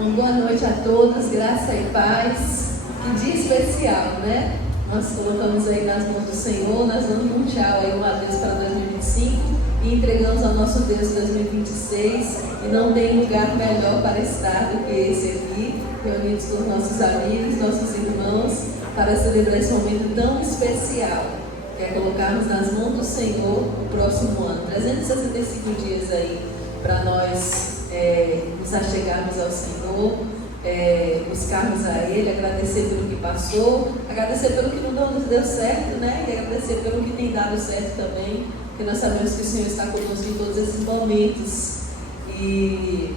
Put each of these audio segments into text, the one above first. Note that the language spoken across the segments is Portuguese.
Uma boa noite a todos, graça e paz. Que dia especial, né? Nós colocamos aí nas mãos do Senhor, nós damos um tchau aí, um adeus para 2025 e entregamos ao nosso Deus 2026. E não tem lugar melhor para estar do que esse aqui, reunidos com os nossos amigos, nossos irmãos, para celebrar esse momento tão especial, que é colocarmos nas mãos do Senhor o próximo ano. 365 dias aí para nós nos achegarmos ao Senhor, buscarmos a Ele, agradecer pelo que passou, agradecer pelo que não deu certo, né? E agradecer pelo que tem dado certo também, porque nós sabemos que o Senhor está conosco em todos esses momentos. E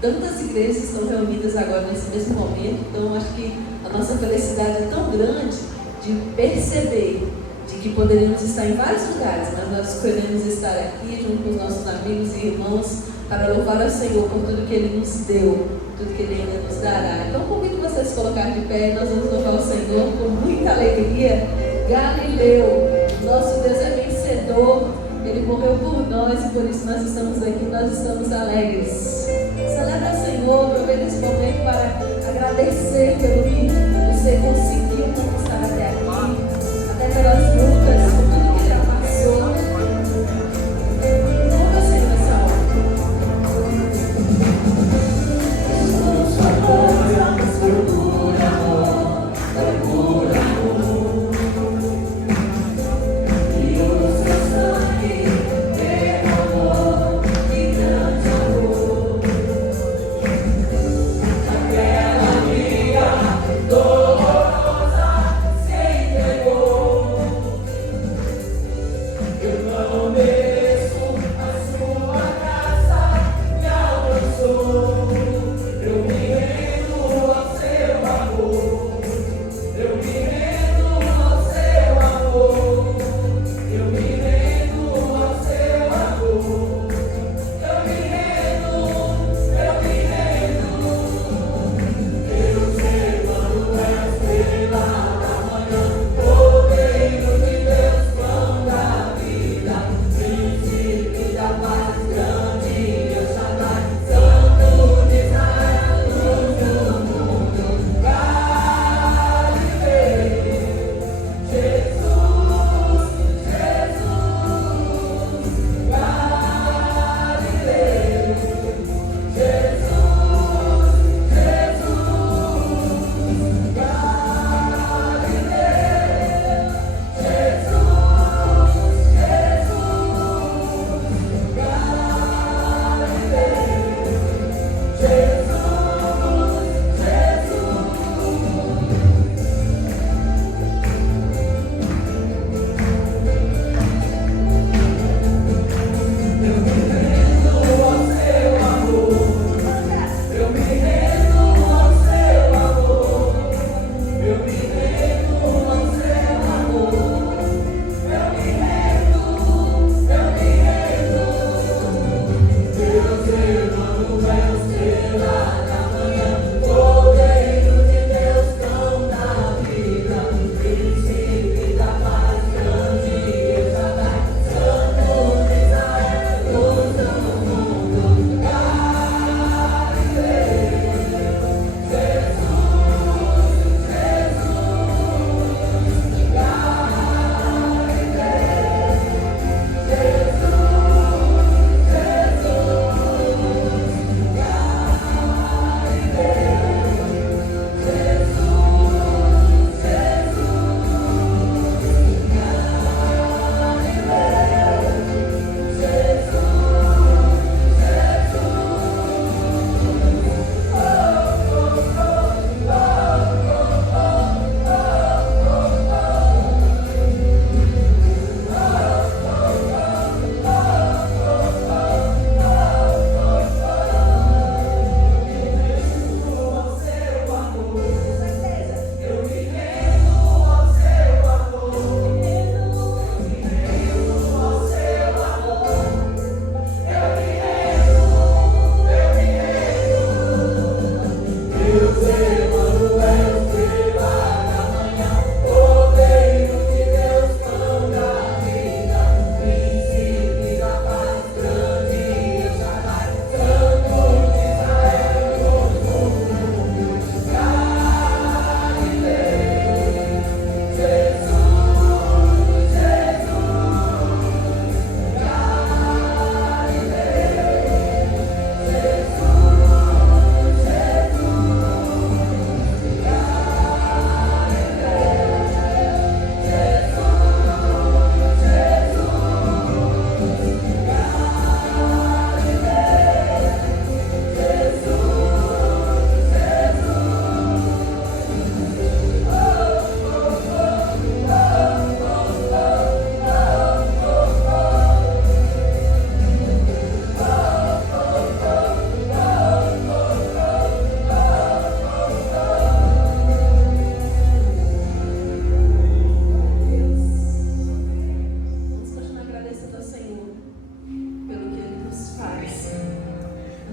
tantas igrejas estão reunidas agora nesse mesmo momento, então acho que a nossa felicidade é tão grande de perceber de que poderíamos estar em vários lugares, mas nós escolhemos estar aqui junto com os nossos amigos e irmãos para louvar ao Senhor por tudo que Ele nos deu, tudo que Ele ainda nos dará. Então convido vocês a se colocar de pé e nós vamos louvar o Senhor com muita alegria. Galileu, nosso Deus é vencedor, Ele morreu por nós e por isso nós estamos aqui, nós estamos alegres. Celebra o Senhor, aproveita esse momento para agradecer pelo que você conseguiu conquistar até aqui, até pelas lutas, por tudo que já passou. Aquela minha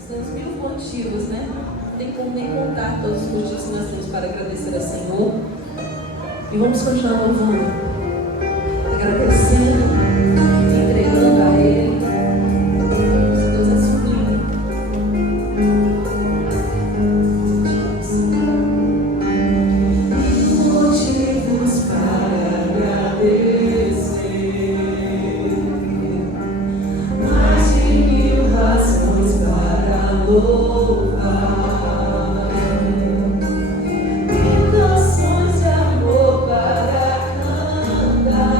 temos mil motivos, né? Não tem como nem contar todos os motivos que nós temos para agradecer ao Senhor. E vamos continuar louvando, agradecendo, entregando a Ele. Deus é sublime. Motivos para agradecer, mais de 1000 razões para louvar. Canções de amor para cantar.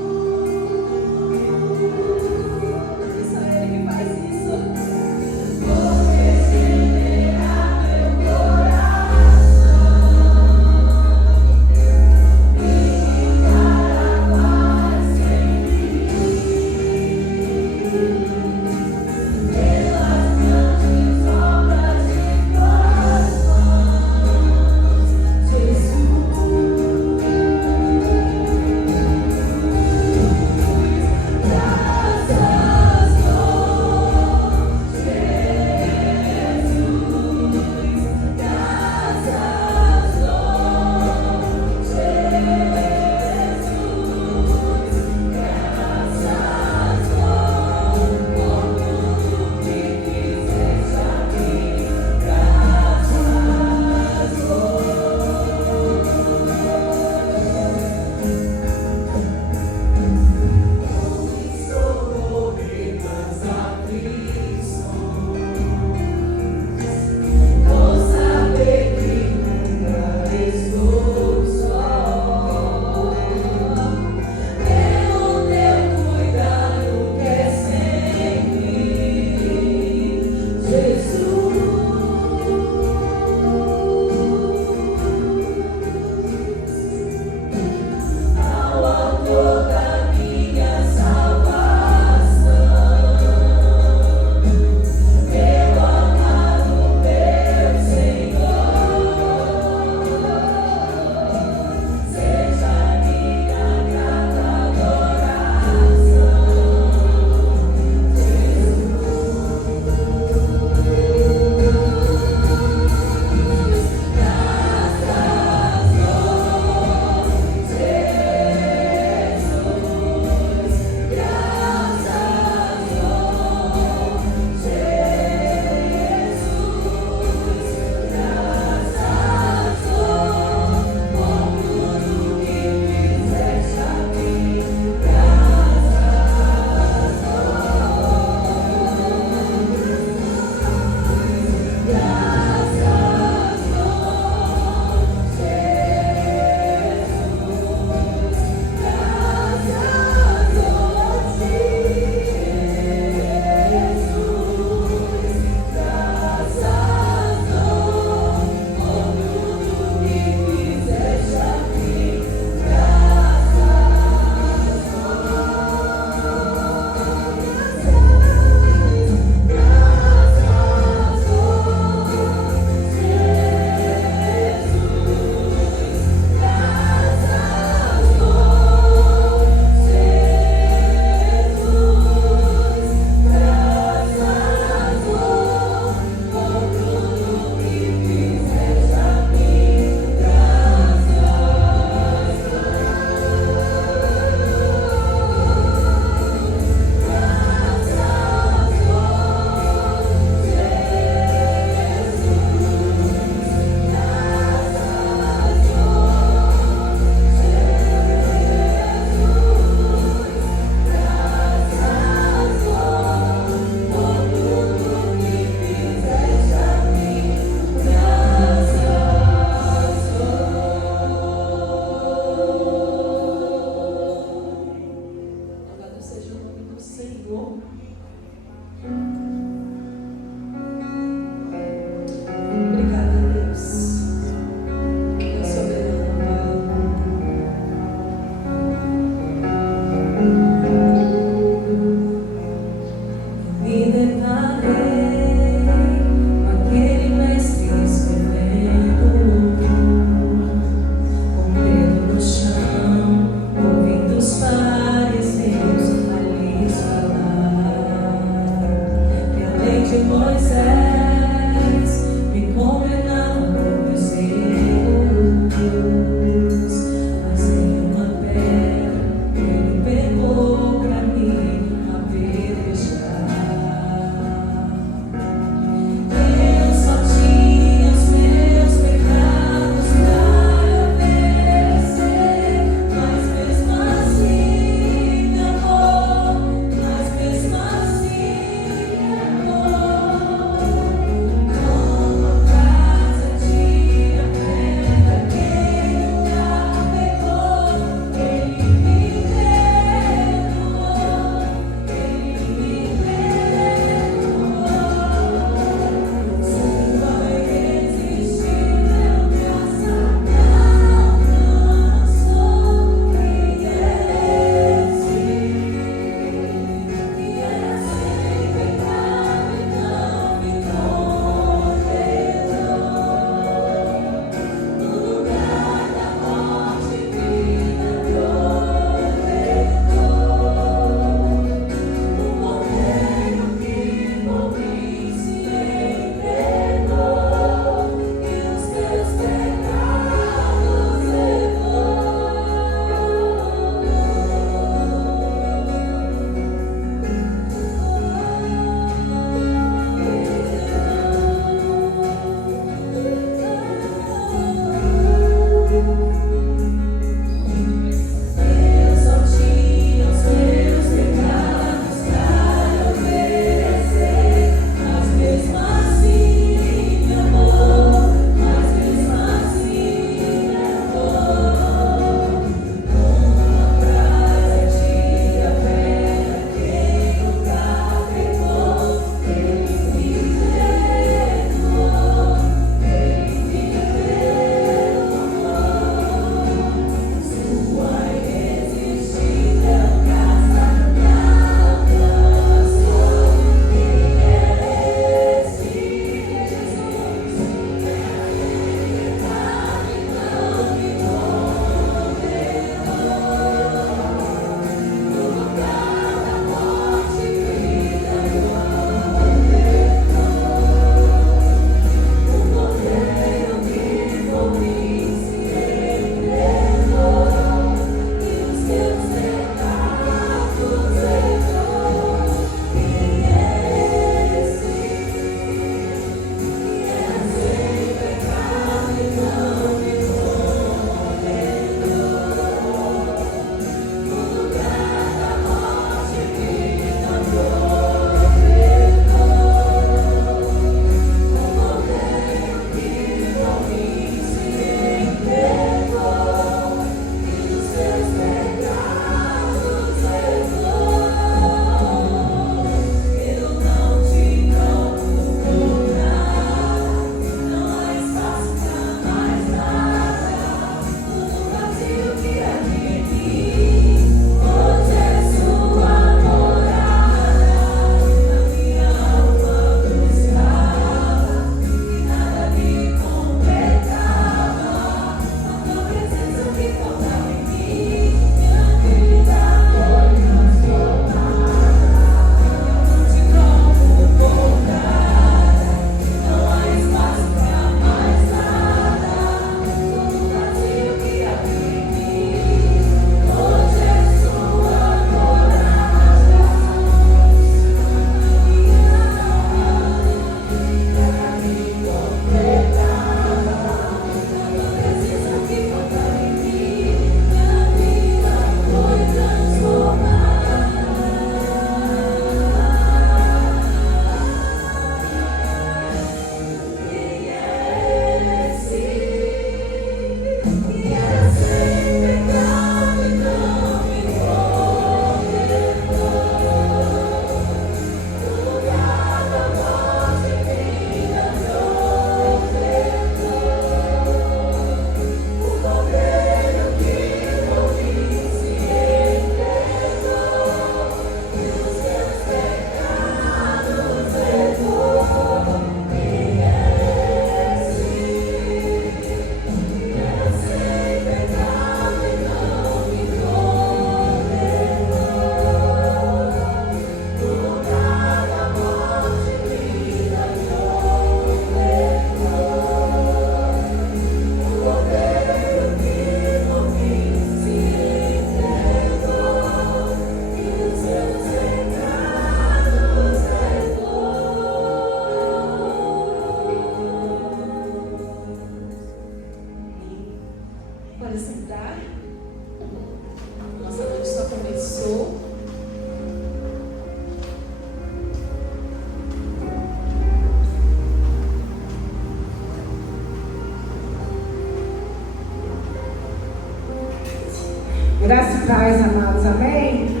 paz, amados, amém?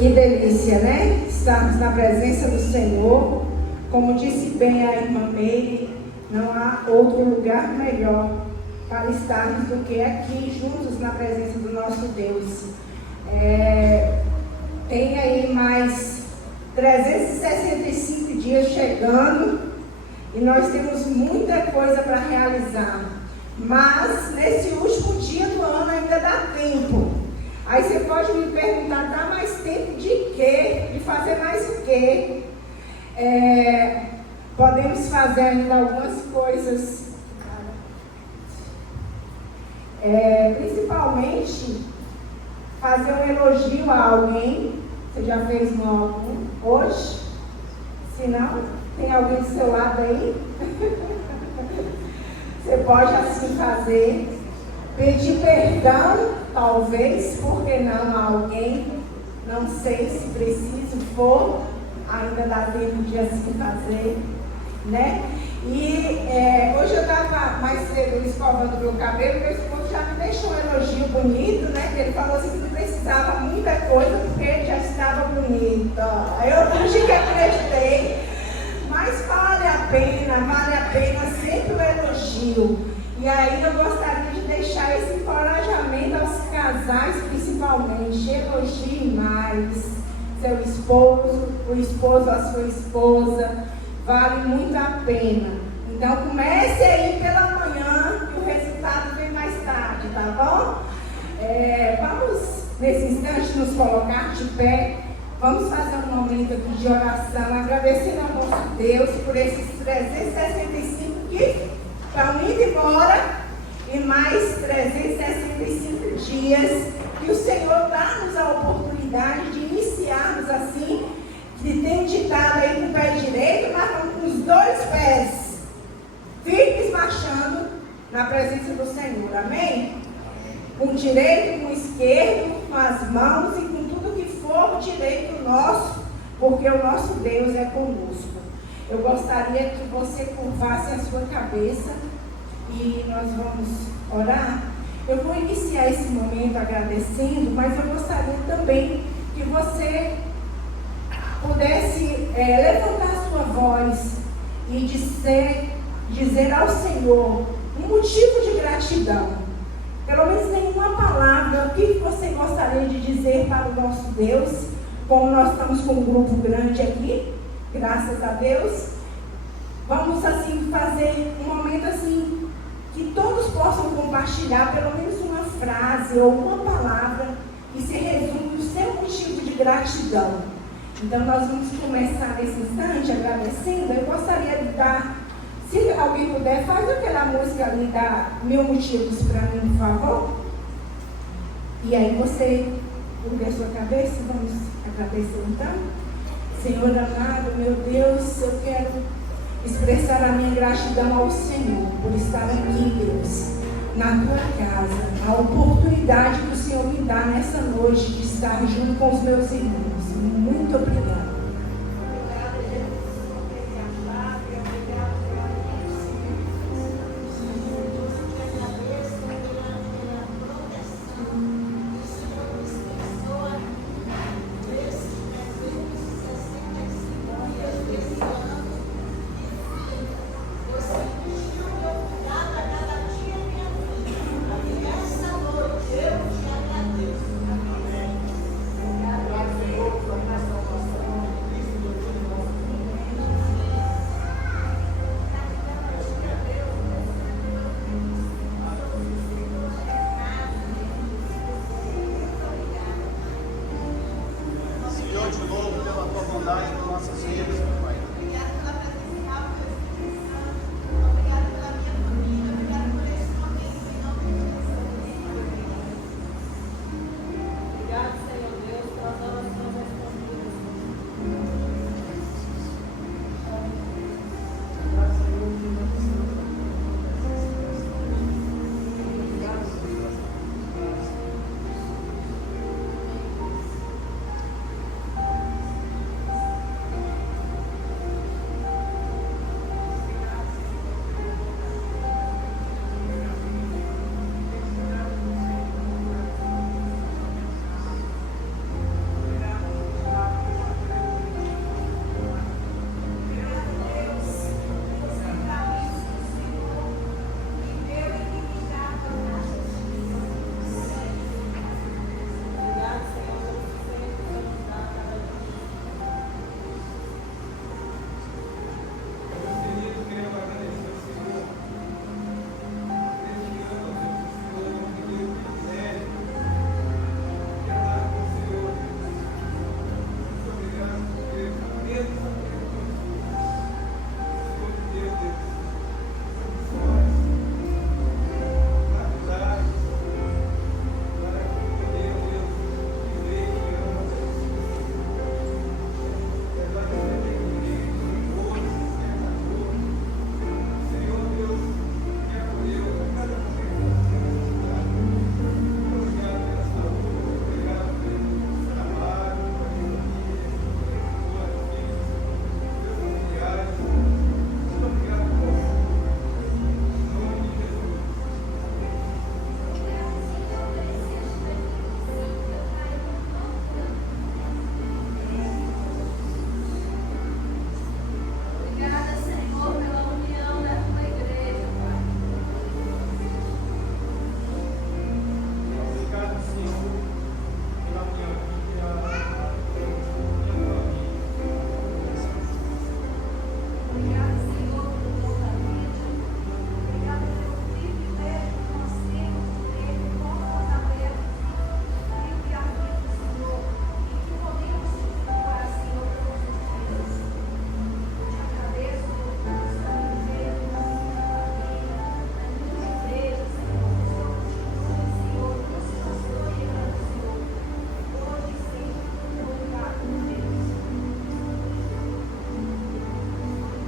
Que delícia, né? Estarmos na presença do Senhor. Como disse bem a irmã Meire, não há outro lugar melhor para estarmos do que aqui, juntos na presença do nosso Deus. Tem aí mais 365 dias chegando e nós temos muita coisa para realizar. Mas nesse último dia do ano ainda dá tempo. Aí você pode me perguntar, dá mais tempo de quê? De fazer mais o quê? Podemos fazer ainda algumas coisas. Principalmente fazer um elogio a alguém. Você já fez algum hoje? Se não, tem alguém do seu lado aí? Você pode assim fazer. Pedir perdão, talvez, porque não a alguém. Não sei se preciso for. Ainda dá tempo de assim fazer, né? E hoje eu estava mais cedo escovando meu cabelo, meu esposo já me deixou um elogio bonito, né? Ele falou assim que não precisava muita coisa porque já estava bonito. Eu fingi que acreditei, mas vale a pena sempre o elogio. E aí eu gostaria de deixar esse encorajamento aos casais, principalmente, elogie mais seu esposo, o esposo a sua esposa, vale muito a pena. Então comece aí pela manhã e o resultado vem mais tarde, tá bom? Vamos nesse instante nos colocar de pé, vamos fazer um momento aqui de oração, agradecendo ao nosso Deus por esses 365 que estão indo embora e mais 365 dias que o Senhor dá-nos a oportunidade de iniciarmos assim, que tem ditado aí com o pé direito, mas vamos com os dois pés firmes marchando na presença do Senhor, amém? Com o direito, com o esquerdo, com as mãos e com tudo que for direito nosso, porque o nosso Deus é conosco. Eu gostaria que você curvasse a sua cabeça e nós vamos orar. Eu vou iniciar esse momento agradecendo, mas eu gostaria também que você pudesse levantar a sua voz e dizer ao Senhor um motivo de gratidão. Pelo menos nenhuma palavra, o que você gostaria de dizer para o nosso Deus, como nós estamos com um grupo grande aqui, graças a Deus. Vamos assim fazer um momento assim, que todos possam compartilhar pelo menos uma frase ou uma palavra que se resume o seu motivo de gratidão. Então nós vamos começar nesse instante agradecendo. Eu gostaria de dar, se alguém puder, faz aquela música ali da Mil Motivos para mim, por favor. E aí você curva a sua cabeça, vamos agradecer então. Senhor amado, meu Deus, eu quero expressar a minha gratidão ao Senhor por estar aqui, Deus, na tua casa, a oportunidade que o Senhor me dá nessa noite de estar junto com os meus irmãos. Muito obrigada.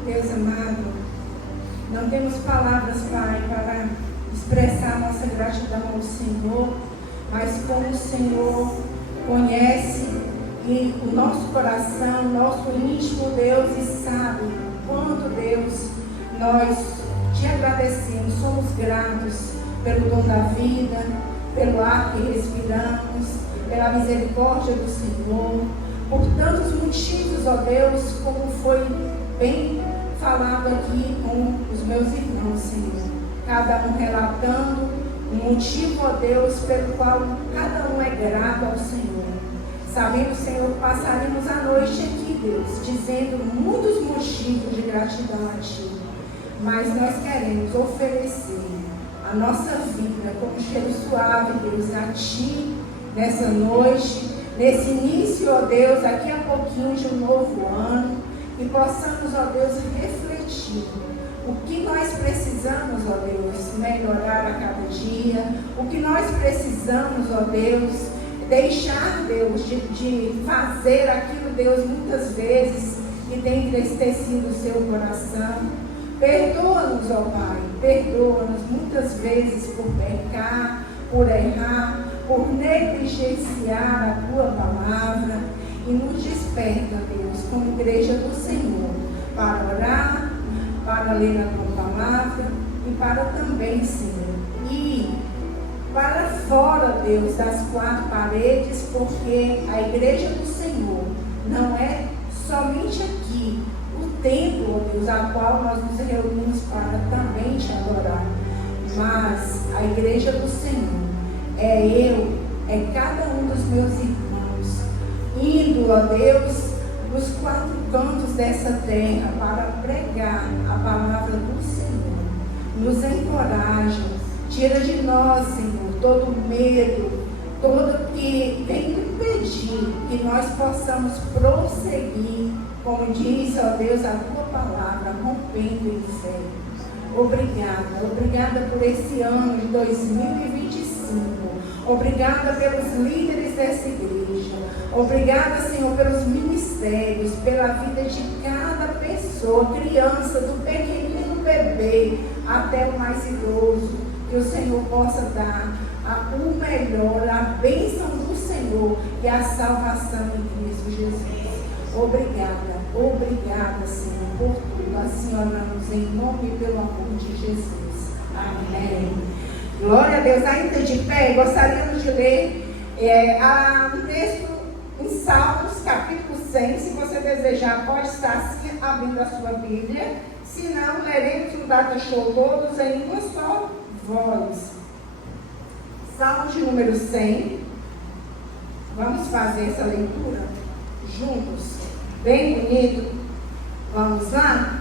Deus amado, não temos palavras, Pai, para expressar nossa gratidão ao Senhor, mas como o Senhor conhece e o nosso coração, nosso íntimo Deus, e sabe quanto, Deus, nós te agradecemos, somos gratos pelo dom da vida, pelo ar que respiramos, pela misericórdia do Senhor, por tantos motivos, ó Deus, como foi bem falado aqui com os meus irmãos, Senhor. Cada um relatando um motivo, ó Deus, pelo qual cada um é grato ao Senhor. Sabendo, Senhor, que passaremos a noite aqui, Deus, dizendo muitos motivos de gratidão a Ti. Mas nós queremos oferecer a nossa vida como cheiro suave, Deus, a Ti, nessa noite, nesse início, ó Deus, daqui a pouquinho de um novo ano, e possamos, ó Deus, refletir o que nós precisamos, ó Deus, melhorar a cada dia, o que nós precisamos, ó Deus, deixar, Deus, de fazer aquilo, Deus, muitas vezes, que tem entristecido o seu coração. Perdoa-nos, ó Pai, perdoa-nos muitas vezes por pecar, por errar, por negligenciar a Tua palavra, e nos desperta, Deus, como igreja do Senhor, para orar, para ler a Tua palavra e para também, Senhor, ir para fora, Deus, das quatro paredes, porque a igreja do Senhor não é somente aqui, o templo, ó Deus, a qual nós nos reunimos para também Te adorar, mas a igreja do Senhor é eu, é cada um dos meus irmãos, indo, ó Deus, nos quatro cantos dessa terra para pregar a palavra do Senhor. Nos encoraja, tira de nós, Senhor, todo medo, todo que vem impedir que nós possamos prosseguir, como diz, ó Deus, a Tua palavra, rompendo em fé. Obrigada, obrigada por esse ano de 2025. Obrigada pelos líderes dessa igreja. Obrigada, Senhor, pelos ministérios, pela vida de cada pessoa, criança, do pequenino bebê até o mais idoso. Que o Senhor possa dar o melhor, a bênção do Senhor e a salvação em Cristo Jesus. Obrigada, obrigada, Senhor, por tudo. Assim oramos em nome e pelo amor de Jesus. Amém. Glória a Deus. Ainda de pé, gostaríamos de ler um texto em Salmos, capítulo 100. Se você desejar, pode estar assim, abrindo a sua Bíblia. Se não, leremos o Data Show todos em uma só voz. Salmo de número 100. Vamos fazer essa leitura juntos. Bem bonito. Vamos lá?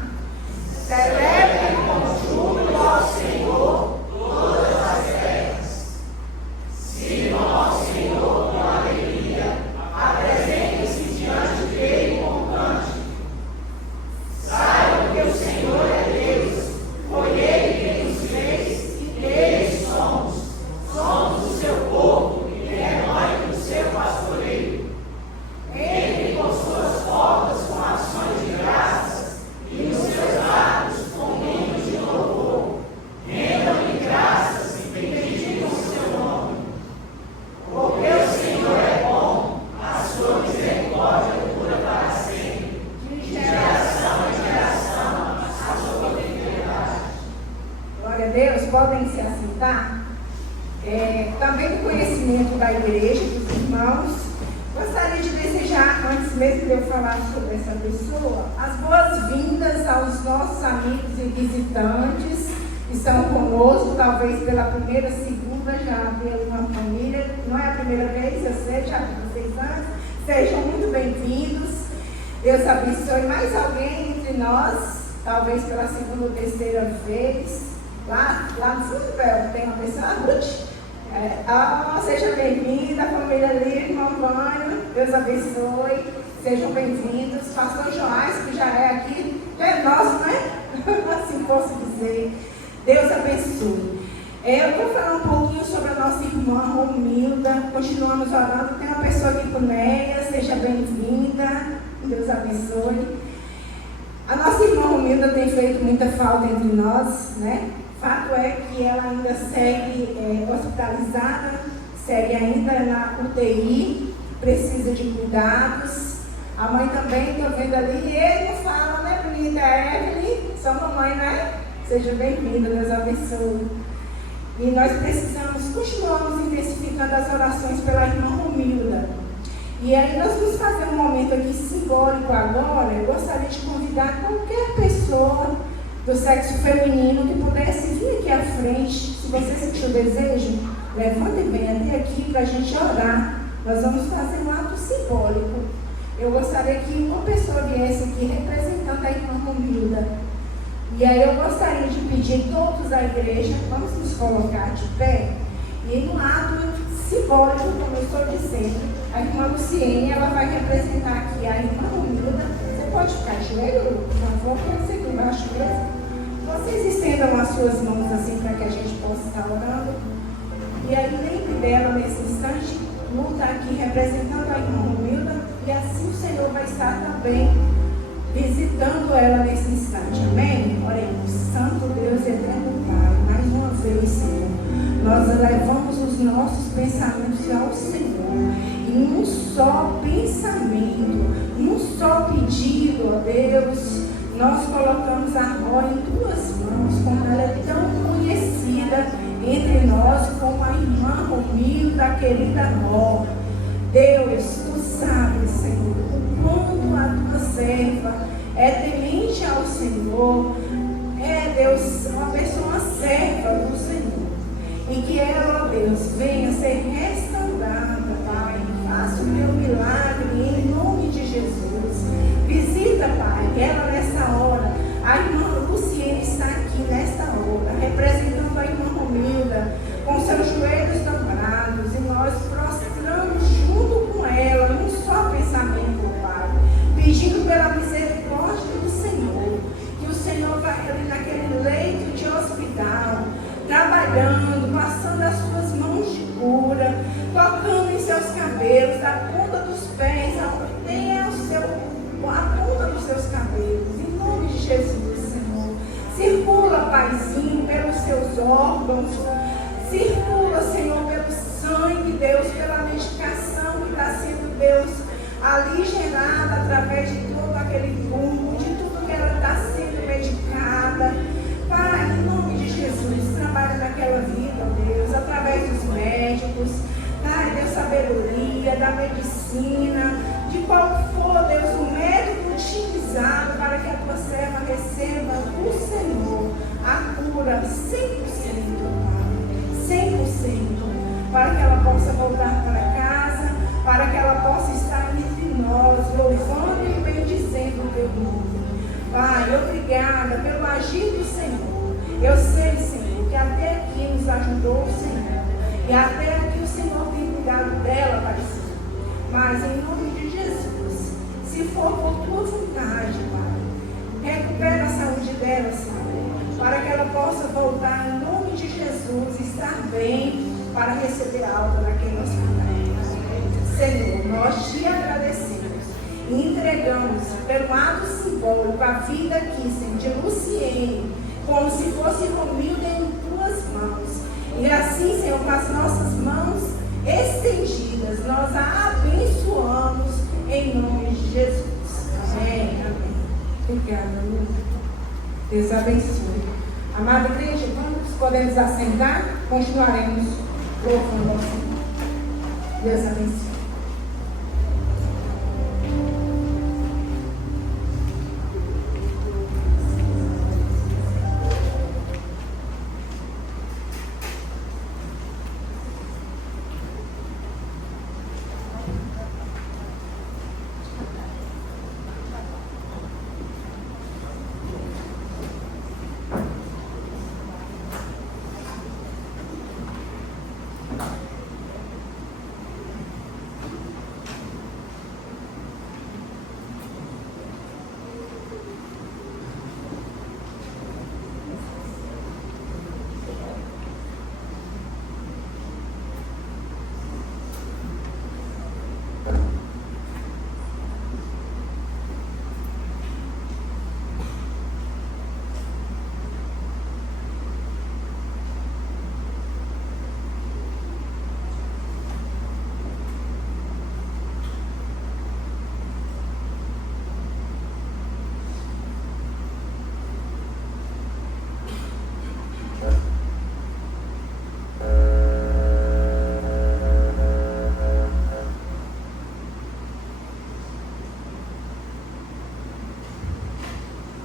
Celebre com júbilo ao Senhor todas as terras. Sirvam ao Senhor com alegria. Apresentem-se diante dele com cântico. Saibam que o Senhor é Deus. Foi Ele quem nos fez e dele somos. Somos o seu povo e rebanho do seu pastoreio. Entre com suas portas com ações de graças e nos seus lábios com hinos de louvor. Rendam-lhe graças e bendigam o seu nome. Porque o Senhor é bom, a sua misericórdia dura para sempre. De geração em geração, a sua fidelidade. Glória a Deus, podem se assentar. Também do conhecimento da igreja, dos irmãos, gostaria de desejar, antes mesmo de eu falar sobre essa pessoa, as boas-vindas aos nossos amigos e visitantes que estão conosco, talvez pela primeira, segunda, já pela uma família, não é a primeira vez, eu sei, já vi vocês antes, sejam muito bem-vindos, Deus abençoe. Mais alguém entre nós, talvez pela segunda ou terceira vez, lá no fundo, tem uma pessoa, a Ruth. Seja bem-vinda, família ali, irmão Vânio, Deus abençoe, sejam bem-vindos. Pastor Joás, que já é aqui, já é nosso, né? Assim posso dizer. Deus abençoe. Eu vou falar um pouquinho sobre a nossa irmã Romilda. Continuamos orando. Tem uma pessoa aqui com Néia, seja bem-vinda. Deus abençoe. A nossa irmã Romilda tem feito muita falta entre nós, né? Fato é que ela ainda segue hospitalizada, segue ainda na UTI, precisa de cuidados. A mãe também, estou vendo ali, ele não fala, né, bonita? Evelyn, sua mamãe, né? Seja bem-vinda, Deus abençoe. E nós continuamos intensificando as orações pela irmã Romilda. E aí nós vamos fazer um momento aqui simbólico agora. Eu gostaria de convidar qualquer pessoa do sexo feminino que pudesse vir aqui à frente. Se você sentir o desejo, levante e venha até aqui para a gente orar. Nós vamos fazer um ato simbólico. Eu gostaria que uma pessoa viesse aqui representando a irmã Romilda. E aí eu gostaria de pedir todos da igreja, vamos nos colocar de pé. E no ato simbólico, como eu estou dizendo, a irmã Luciene, ela vai representar aqui a irmã Romilda. Você pode ficar de joelho, por favor, pode ser aqui embaixo mesmo. Vocês estendam as suas mãos assim para que a gente possa estar orando. E aí lembre dela nesse instante, luta aqui representando a irmã Romilda, e assim o Senhor vai estar também visitando ela nesse instante. Amém? Oremos. Santo Deus e eterno Pai, mais uma vez, Senhor, nós elevamos os nossos pensamentos ao Senhor. E num só pensamento, num só pedido, ó Deus, nós colocamos a Ró em tuas mãos, como ela é tão conhecida entre nós, como a irmã Romilda, a querida Ró. Deus, tu sabes, Senhor, o quanto a tua serva é temente ao Senhor, Deus, uma pessoa serva do Senhor. E que ela, ó Deus, venha ser restaurada, Pai. Faça o teu milagre em nome de Jesus. Visita, Pai, ela nesta hora. A irmã Luciene está aqui nesta hora, representando a irmã Romilda, com seus joelhos dobrados, e nós prostramos junto com ela, num só pensamento, Pai, pedindo pela misericórdia do Senhor, que o Senhor vai ali naquele leito de hospital, trabalhando, passando as suas mãos de cura, tocando em seus cabelos, da ponta dos pés até a ponta dos seus cabelos, em nome de Jesus, Senhor. Circula, Paizinho, pelos seus órgãos, circula, Senhor, pelo sangue, Deus, pela medicação que está sendo, Deus, ali gerada através de todo aquele tubo, de tudo que ela está sendo medicada. Pai, em nome de Jesus, trabalha naquela vida, Deus, através dos médicos, Pai, da sabedoria, da medicina, de qual for, Deus, o médico utilizado para que a tua serva receba do Senhor a cura 100%, Pai, 100%, para que ela possa voltar para casa, para que ela possa estar entre nós, louvando e bendizendo o teu nome. Pai, obrigada pelo agir do Senhor. Eu sei, Senhor, que até aqui nos ajudou o Senhor. E até aqui o Senhor tem cuidado dela, Pai. Mas em nome de Jesus, se for por tua vontade, Pai, recupera a saúde dela, Senhor, para que ela possa voltar em nome de Jesus, estar bem, para receber alta naquele hospital. Senhor, nós te agradecemos e entregamos pelo ato simbólico a vida aqui, Senhor, de Luciene, como se fosse Romilda em tuas mãos. E assim, Senhor, com as nossas mãos estendidas, nós a abençoamos em nome de Jesus. Amém. Amém. Obrigada, Lu. Deus abençoe. Amada igreja, podemos assentar? Continuaremos louvando ao Senhor. Deus abençoe.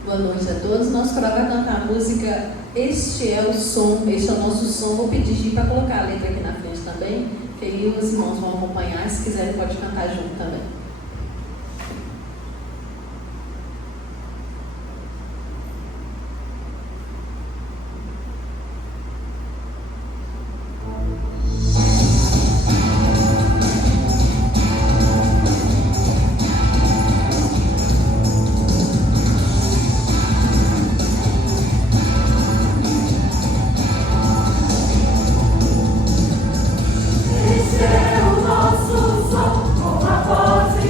Boa noite a todos. Nós vai cantar a música Este é o Som, este é o nosso som. Vou pedir Gi para colocar a letra aqui na frente também, que aí os irmãos vão acompanhar. Se quiserem, pode cantar junto também. Este é o nosso som, com a voz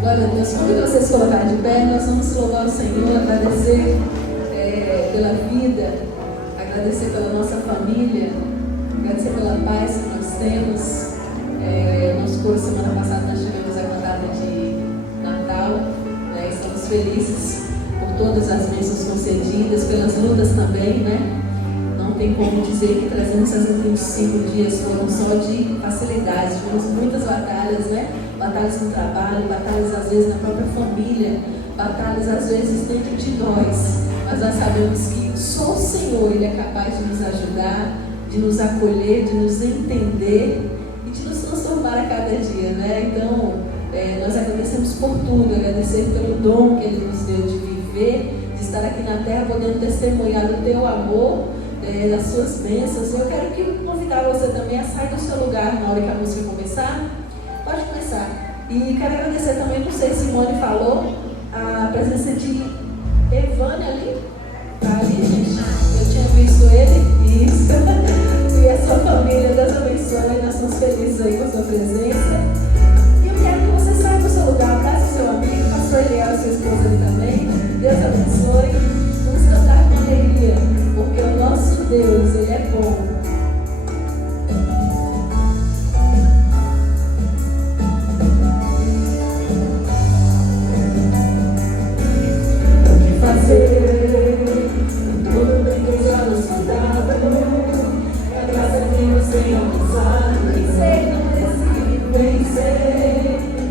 Glória a Deus. Quando você se colocar de pé, nós vamos louvar o Senhor, agradecer pela vida, agradecer pela nossa família, agradecer pela paz que nós temos. Nosso curso, semana passada, nós tivemos a cantada de Natal, né? Estamos felizes por todas as bênçãos concedidas, pelas lutas também, né? Não tem como dizer que 365 dias foram só de facilidades, tivemos muitas batalhas, né? Batalhas no trabalho, batalhas às vezes na própria família, batalhas às vezes dentro de nós, mas nós sabemos que só o Senhor, Ele é capaz de nos ajudar, de nos acolher, de nos entender e de nos transformar a cada dia, né? Então, nós agradecemos por tudo, agradecer pelo dom que Ele nos deu de viver, de estar aqui na terra, podendo testemunhar do Teu amor, das Suas bênçãos. Eu quero convidar você também a sair do seu lugar na hora que a música começar. Pode começar. E quero agradecer também, não sei se Simone falou, a presença de Evane ali. Tá ali, gente. Eu tinha visto ele. Isso. E a sua família, Deus abençoe. Nós estamos felizes aí com a sua presença. E eu quero que você saia do seu lugar, abrace o seu amigo, pastor Eliel, sua esposa ali também. Deus abençoe. Vamos cantar com alegria, porque o nosso Deus, Ele é bom. Todo bem que já nos dado, a graça que nos tem alcançado. Vencer,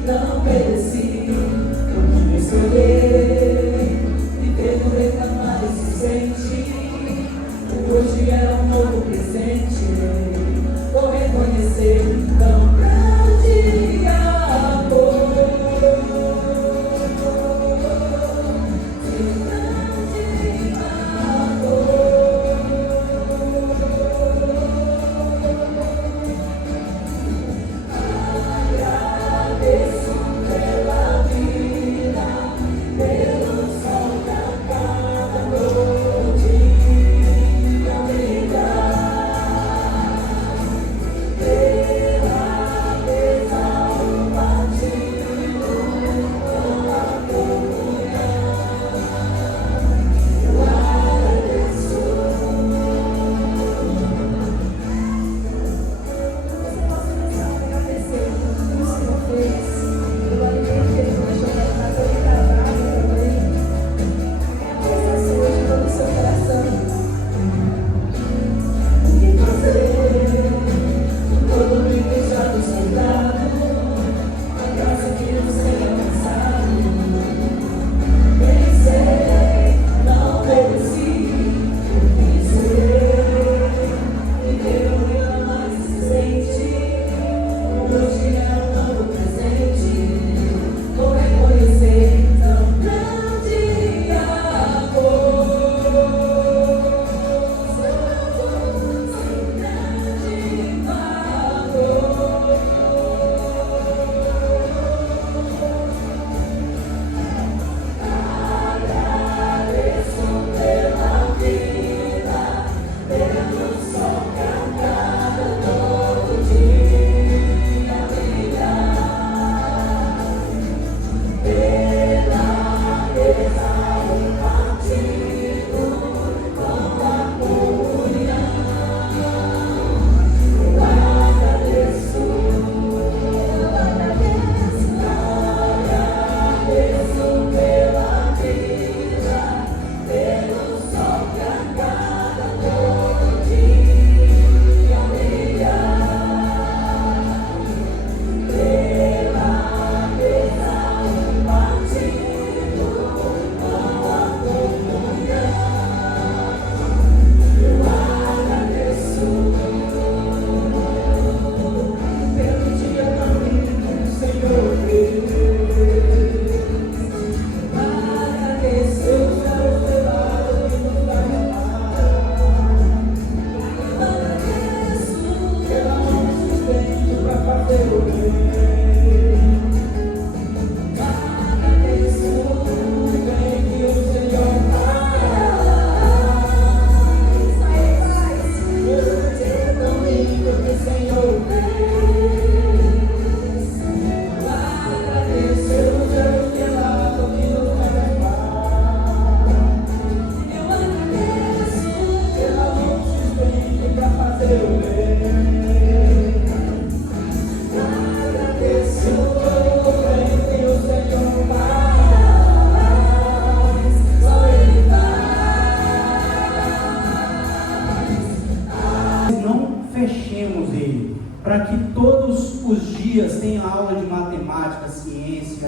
não mereci, porque me escolher, viver no reclamar e se sentir. Hoje é um novo presente, vou reconhecer tão grande amor.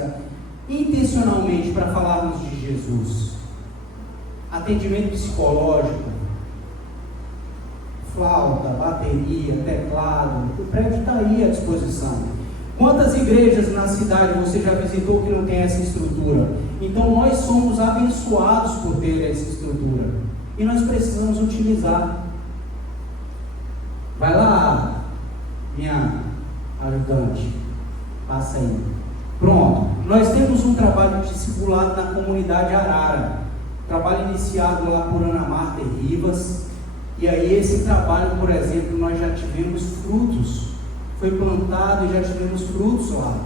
música intencionalmente para falarmos de Jesus. Atendimento psicológico, flauta, bateria, teclado, o prédio está aí à disposição. Quantas igrejas na cidade você já visitou que não tem essa estrutura? Então nós somos abençoados por ter essa estrutura e nós precisamos utilizar. Vai lá, minha ajudante, passa aí. Pronto, nós temos um trabalho discipulado na comunidade Arara, trabalho iniciado lá por Ana Marta e Rivas, e aí esse trabalho, por exemplo, nós já tivemos frutos, foi plantado e já tivemos frutos lá,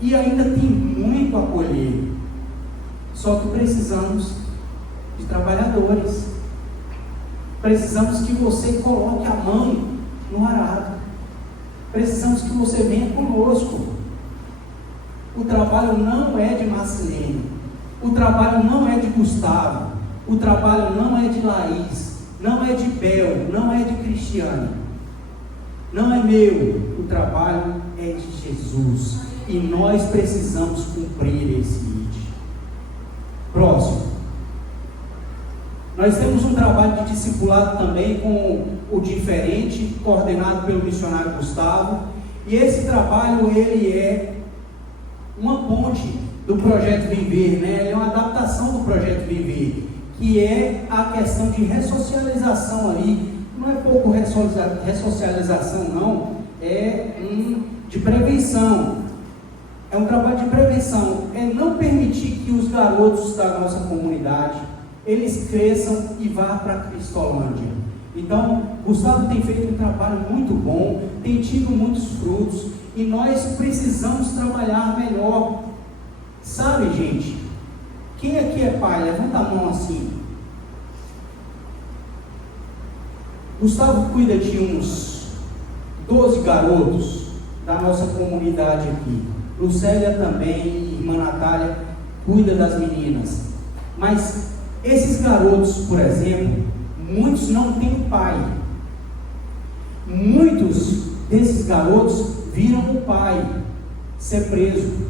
e ainda tem muito a colher, só que precisamos de trabalhadores, precisamos que você coloque a mão no arado, precisamos que você venha conosco. O trabalho não é de Marcelino, o trabalho não é de Gustavo, o trabalho não é de Laís, não é de Bel, não é de Cristiane, não é meu, o trabalho é de Jesus, e nós precisamos cumprir esse ID. Próximo. Nós temos um trabalho de discipulado também com o Diferente, coordenado pelo missionário Gustavo, e esse trabalho ele é uma ponte do Projeto Viver, né? Ele é uma adaptação do Projeto Viver, que é a questão de ressocialização ali. Não é pouco ressocialização, não, é de prevenção. É um trabalho de prevenção, é não permitir que os garotos da nossa comunidade, eles cresçam e vá para a Cristolândia. Então, Gustavo tem feito um trabalho muito bom, tem tido muitos frutos, e nós precisamos trabalhar melhor. Sabe, gente, quem aqui é pai? Levanta a mão assim. Gustavo cuida de uns 12 garotos da nossa comunidade aqui. Lucélia também, irmã Natália, cuida das meninas. Mas esses garotos, por exemplo, muitos não têm pai. Muitos desses garotos viram o pai ser preso.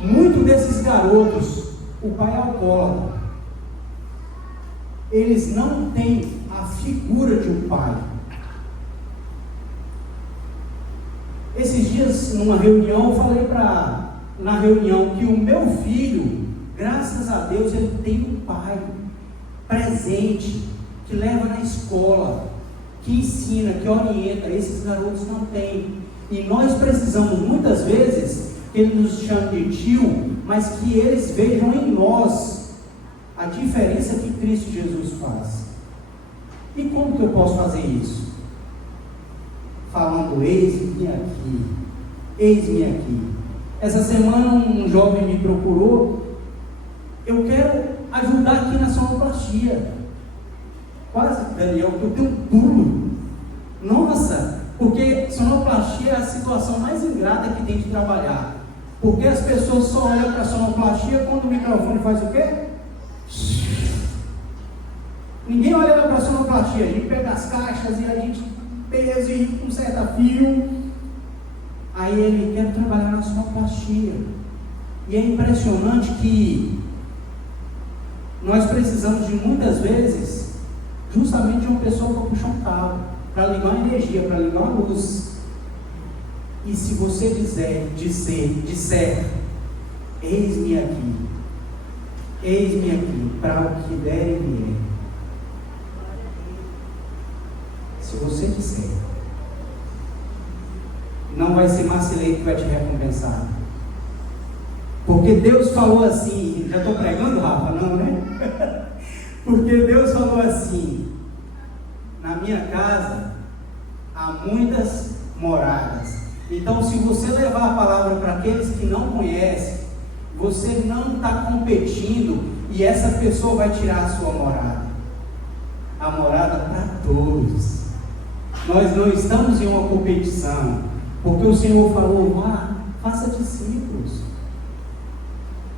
Muitos desses garotos, o pai é alcoólatra. Eles não têm a figura de um pai. Esses dias, numa reunião, eu falei na reunião que o meu filho, graças a Deus, ele tem um pai presente, que leva na escola, que ensina, que orienta. Esses garotos não têm. E nós precisamos, muitas vezes, que ele nos chame de tio, mas que eles vejam em nós a diferença que Cristo Jesus faz. E como que eu posso fazer isso? Falando, eis-me aqui, eis-me aqui. Essa semana um jovem me procurou, eu quero ajudar aqui na sonoplastia. Quase, Daniel, que eu tenho um pulo. Nossa, porque sonoplastia é a situação mais ingrata que tem de trabalhar. Porque as pessoas só olham para a sonoplastia quando o microfone faz o quê? Ninguém olha para a sonoplastia, a gente pega as caixas e a gente pesa e conserta fio. Aí ele quer trabalhar na sonoplastia. E é impressionante que nós precisamos de muitas vezes justamente de uma pessoa para puxar um cabo, para ligar uma energia, para ligar uma luz. E se você disser, eis-me aqui, para o que der e vier. Se você disser, não vai ser Marcelino que vai te recompensar. Porque Deus falou assim, já estou pregando, Rafa? Não, né? Porque Deus falou assim, na minha casa há muitas moradas. Então, se você levar a palavra para aqueles que não conhecem, você não está competindo e essa pessoa vai tirar a sua morada. A morada para todos. Nós não estamos em uma competição, porque o Senhor falou, vá, faça discípulos.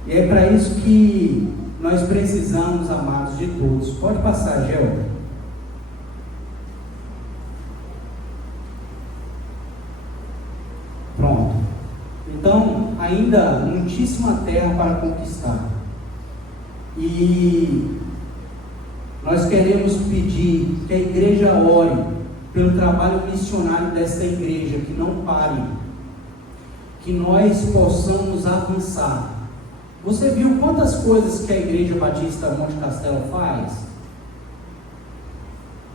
E é para isso que nós precisamos, amados, de todos. Pode passar, Gel. Pronto. Então, a ainda muitíssima terra para conquistar. E nós queremos pedir que a igreja ore pelo trabalho missionário desta igreja, que não pare, que nós possamos avançar. Você viu quantas coisas que a Igreja Batista Monte Castelo faz?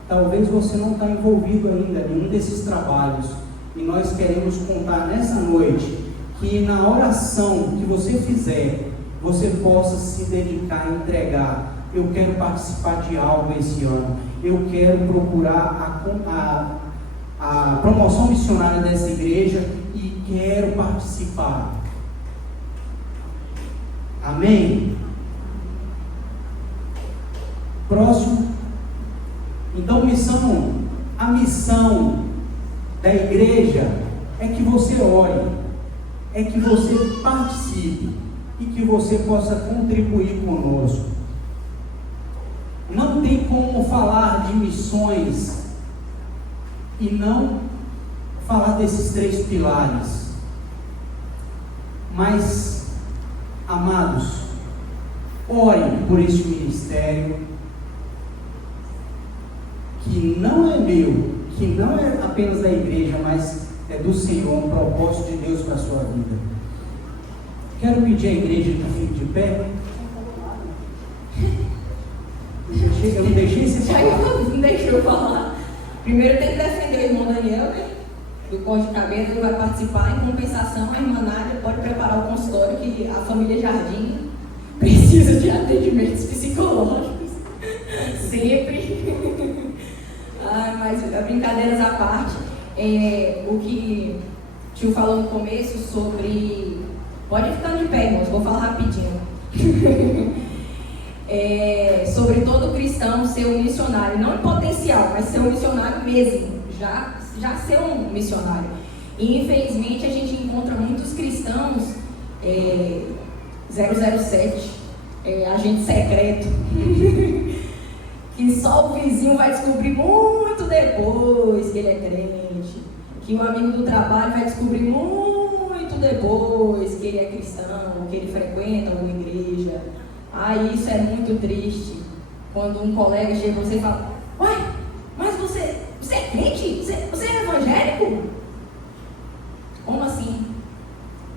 Talvez você não está envolvido ainda em nenhum desses trabalhos, e nós queremos contar nessa noite que na oração que você fizer, você possa se dedicar a entregar. Eu quero participar de algo esse ano, eu quero procurar a promoção missionária dessa igreja e quero participar. Amém? Próximo. Então, a missão da igreja é que você ore, é que você participe e que você possa contribuir conosco. Não tem como falar de missões e não falar desses 3 pilares. Mas, amados, orem por este ministério, que não é meu, que não é apenas da igreja, mas é do Senhor, um propósito de Deus para a sua vida. Quero pedir à igreja que fique de pé. Eu não deixei você falar. Não deixou eu falar. Primeiro tem que defender o irmão Daniel, né? Do corte de cabelo, ele vai participar. Em compensação, a irmã Nádia pode preparar o consultório, que a família Jardim precisa de atendimentos psicológicos. Sempre. Mas brincadeiras à parte, o que o tio falou no começo sobre... Pode ficar de pé, irmãos, vou falar rapidinho. Sobre todo cristão ser um missionário, não em potencial, mas ser um missionário mesmo, já ser um missionário. E infelizmente a gente encontra muitos cristãos 007, agente secreto, que só o vizinho vai descobrir muito depois que ele é crente, que o amigo do trabalho vai descobrir muito depois que ele é cristão, que ele frequenta alguma igreja. Isso é muito triste, quando um colega chega e você fala: uai, mas você é crente? Você é evangélico? Como assim?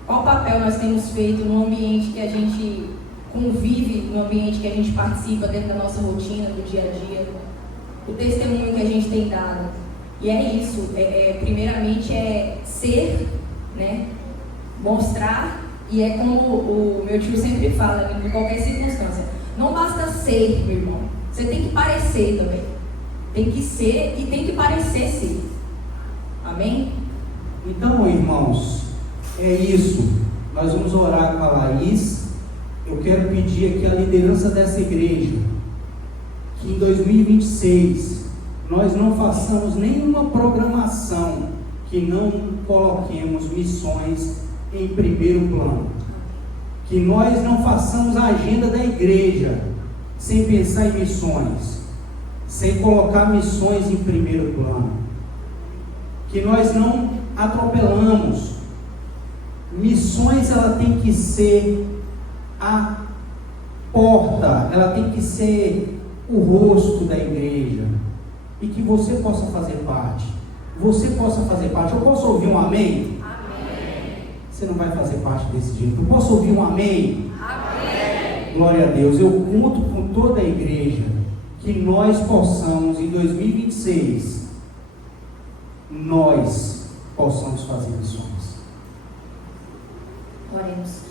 Qual papel nós temos feito no ambiente que a gente convive, no ambiente que a gente participa dentro da nossa rotina, do dia a dia? O testemunho que a gente tem dado. E é isso, primeiramente é ser, né? Mostrar. E é como o meu tio sempre fala, em qualquer circunstância, não basta ser, meu irmão, você tem que parecer também. Tem que ser e tem que parecer ser. Amém? Então, irmãos, é isso. Nós vamos orar com a Laís. Eu quero pedir aqui a liderança dessa igreja, que em 2026 nós não façamos nenhuma programação que não coloquemos missões em primeiro plano, que nós não façamos a agenda da igreja sem pensar em missões, sem colocar missões em primeiro plano, que nós não atropelamos. Missões, ela tem que ser a porta, ela tem que ser o rosto da igreja, e que você possa fazer parte. Você possa fazer parte. Eu posso ouvir um amém? Você não vai fazer parte desse jeito. Eu posso ouvir um amém? Amém. Glória a Deus. Eu conto com toda a igreja que nós possamos, em 2026, nós possamos fazer missões. Oremos.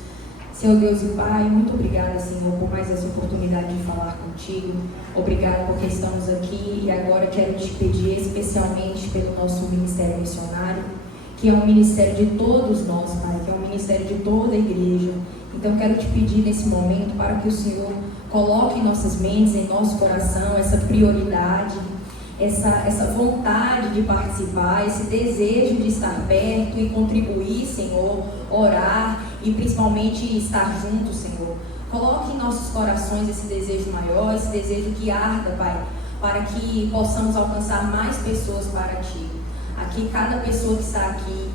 Senhor Deus e Pai, muito obrigada, Senhor, por mais essa oportunidade de falar contigo. Obrigada porque estamos aqui e agora quero te pedir especialmente pelo nosso ministério missionário, que é um ministério de todos nós, Pai, que é um ministério de toda a igreja. Então quero te pedir nesse momento para que o Senhor coloque em nossas mentes, em nosso coração, essa prioridade, essa vontade de participar, esse desejo de estar perto e contribuir, Senhor, orar e principalmente estar junto, Senhor. Coloque em nossos corações esse desejo maior, esse desejo que arda, Pai, para que possamos alcançar mais pessoas para Ti. Aqui, cada pessoa que está aqui,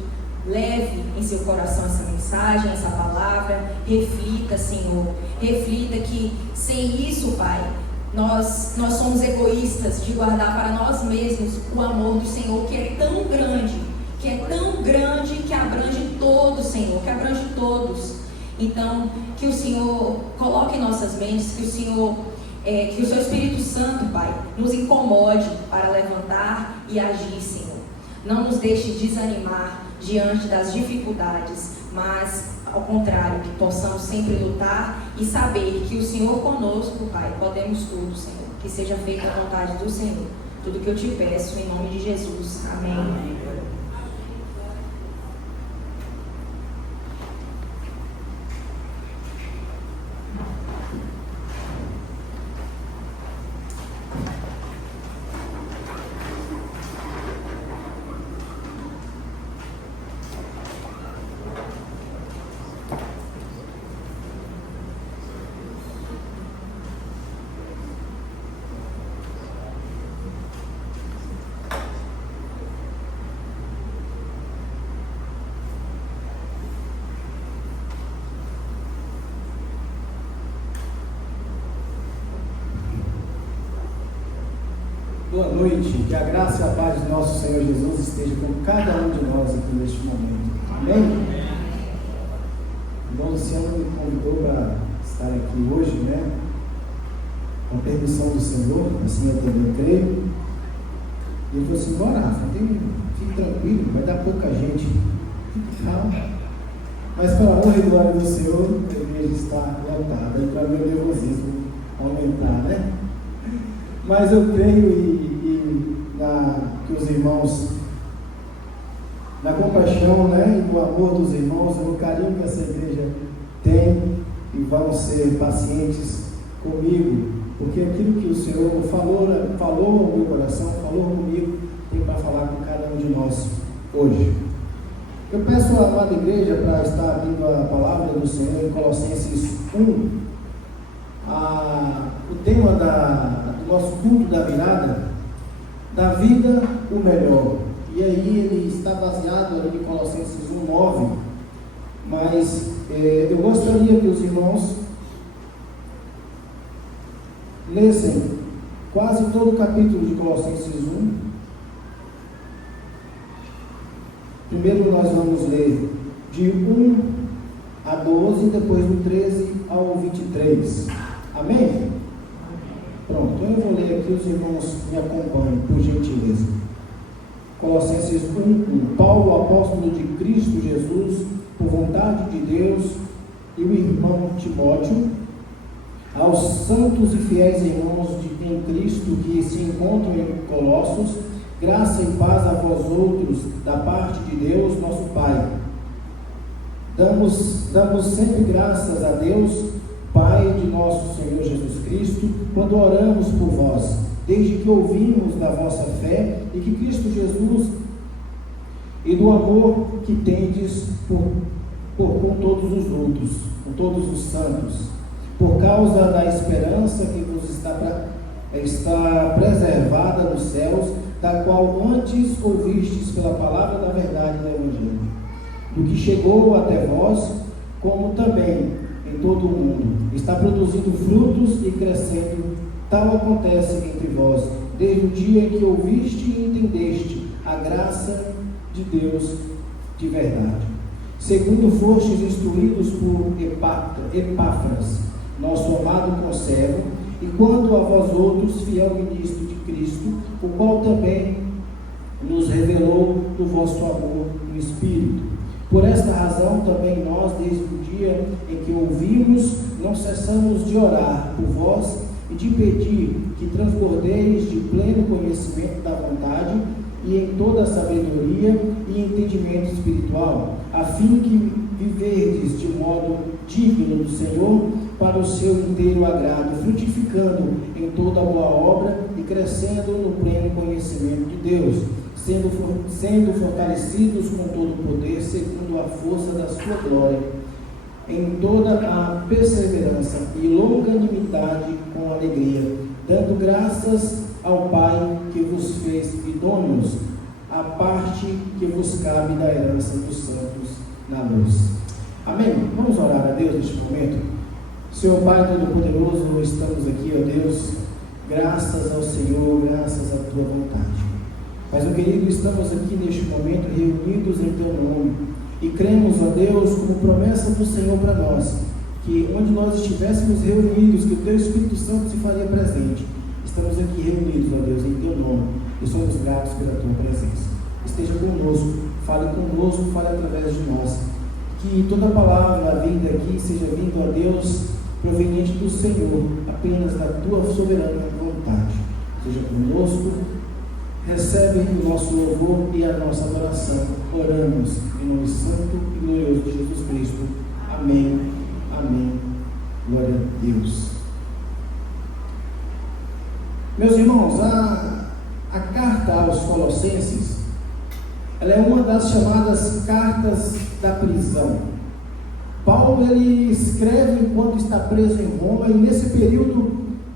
leve em seu coração essa mensagem, essa palavra, reflita, Senhor, reflita que sem isso, Pai, nós somos egoístas de guardar para nós mesmos o amor do Senhor, que é tão grande, que abrange todos, Senhor, que abrange todos. Então, que o Senhor coloque em nossas mentes, que o seu Espírito Santo, Pai, nos incomode para levantar e agir, Senhor. Não nos deixe desanimar diante das dificuldades, mas, ao contrário, que possamos sempre lutar e saber que o Senhor conosco, Pai, podemos tudo, Senhor. Que seja feita a vontade do Senhor. Tudo que eu te peço, em nome de Jesus. Amém. Amém. Boa noite, que a graça e a paz de nosso Senhor Jesus esteja com cada um de nós aqui neste momento. Amém? O irmão Luciano me convidou para estar aqui hoje, né? Com a permissão do Senhor, assim eu também creio. E ele falou assim: bora, Rafa, fique tranquilo, vai dar pouca gente. Fique calmo. Mas para a honra e glória do Senhor, a igreja está lotada. E para meu nervosismo aumentar, né? Mas eu creio que os irmãos, na compaixão, né, e no amor dos irmãos, no carinho que essa igreja tem, e vão ser pacientes comigo, porque aquilo que o Senhor falou ao meu coração, falou comigo, tem para falar com cada um de nós hoje. Eu peço à amada igreja para estar abrindo a palavra do Senhor em Colossenses 1, o tema do nosso culto da virada, da vida o melhor. E aí ele está baseado ali em Colossenses 1:9, mas eu gostaria que os irmãos lessem quase todo o capítulo de Colossenses 1. Primeiro nós vamos ler de 1 a 12, depois do 13 ao 23. Amém? Pronto, então eu vou ler aqui, os irmãos me acompanhem, por gentileza. Colossenses 1:1. Paulo, apóstolo de Cristo Jesus, por vontade de Deus, e o irmão Timóteo, aos santos e fiéis irmãos em Cristo que se encontram em Colossos, graça e paz a vós outros, da parte de Deus, nosso Pai. Damos sempre graças a Deus, Pai de nosso Senhor Jesus Cristo, quando oramos por vós, desde que ouvimos da vossa fé e que Cristo Jesus e do amor que tendes com todos os outros, com todos os santos, por causa da esperança que vos está preservada nos céus, da qual antes ouvistes pela palavra da verdade do Evangelho, do que chegou até vós, como também em todo o mundo está produzindo frutos e crescendo. Tal acontece entre vós, desde o dia em que ouviste e entendeste a graça de Deus de verdade, segundo fostes instruídos por Epáfras, nosso amado conservo, e quanto a vós outros, fiel ministro de Cristo, o qual também nos revelou do vosso amor no Espírito. Por esta razão também nós, desde o dia em que ouvimos, não cessamos de orar por vós e de pedir que transbordeis de pleno conhecimento da vontade e em toda a sabedoria e entendimento espiritual, a fim que viverdes de modo digno do Senhor, para o seu inteiro agrado, frutificando em toda boa obra e crescendo no pleno conhecimento de Deus, sendo fortalecidos com todo o poder, segundo a força da sua glória, em toda a perseverança e longanimidade com alegria, dando graças ao Pai que vos fez idôneos a parte que vos cabe da herança dos santos na luz. Amém? Vamos orar a Deus neste momento. Senhor Pai Todo-Poderoso, estamos aqui, ó Deus, graças ao Senhor, graças à Tua vontade. Mas, meu querido, estamos aqui neste momento reunidos em Teu nome e cremos, ó Deus, como promessa do Senhor para nós, que onde nós estivéssemos reunidos, que o Teu Espírito Santo se faria presente. Estamos aqui reunidos, ó Deus, em Teu nome e somos gratos pela Tua presença. Esteja conosco, fale através de nós. Que toda palavra vinda aqui seja vinda, ó Deus, proveniente do Senhor, apenas da Tua soberana vontade. Seja conosco, recebe o nosso louvor e a nossa adoração. Oramos em nome santo e glorioso de Jesus Cristo. Amém. Amém. Glória a Deus. Meus irmãos, a carta aos Colossenses, ela é uma das chamadas cartas da prisão. Paulo, ele escreve enquanto está preso em Roma, e nesse período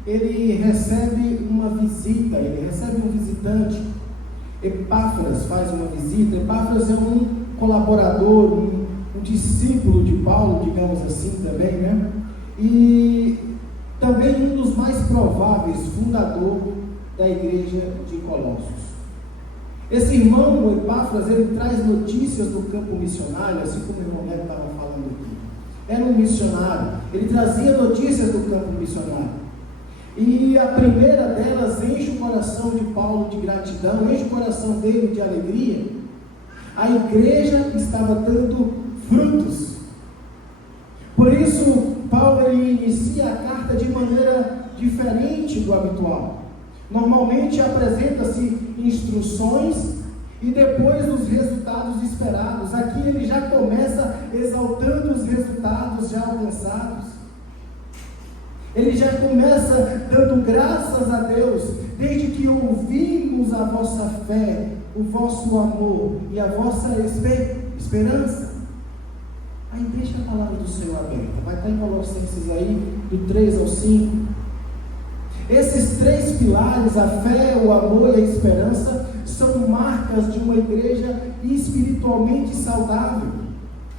ele recebe uma visita, ele recebe um visitante. Epáfras faz uma visita. Epáfras é um colaborador, um discípulo de Paulo, digamos assim também, né? E também um dos mais prováveis fundador da igreja de Colossos. Esse irmão, o Epáfras, ele traz notícias do campo missionário, assim como o irmão Neto estava falando aqui. Era um missionário, ele trazia notícias do campo missionário. E a primeira delas enche o coração de Paulo de gratidão, enche o coração dele de alegria. A igreja estava dando frutos. Por isso, Paulo ele inicia a carta de maneira diferente do habitual. Normalmente apresenta-se instruções e depois os resultados esperados. Aqui ele já começa exaltando os resultados já alcançados. Ele já começa dando graças a Deus, desde que ouvimos a vossa fé, o vosso amor e a vossa esperança. Aí deixa a palavra do Senhor aberta, vai estar em Colossenses aí, do 3 ao 5. Esses três pilares, a fé, o amor e a esperança, são marcas de uma igreja espiritualmente saudável.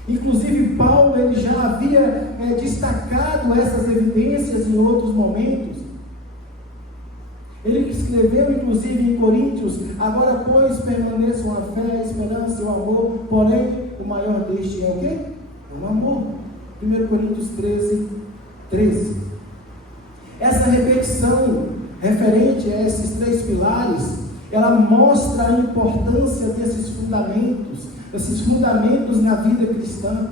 Inclusive Paulo ele já havia destacado essas evidências em outros momentos. Ele escreveu inclusive em Coríntios: agora pois permaneçam a fé, a esperança e o amor, porém o maior deste é o quê? É o amor. 1 Coríntios 13. Essa repetição referente a esses três pilares, ela mostra a importância desses fundamentos na vida cristã.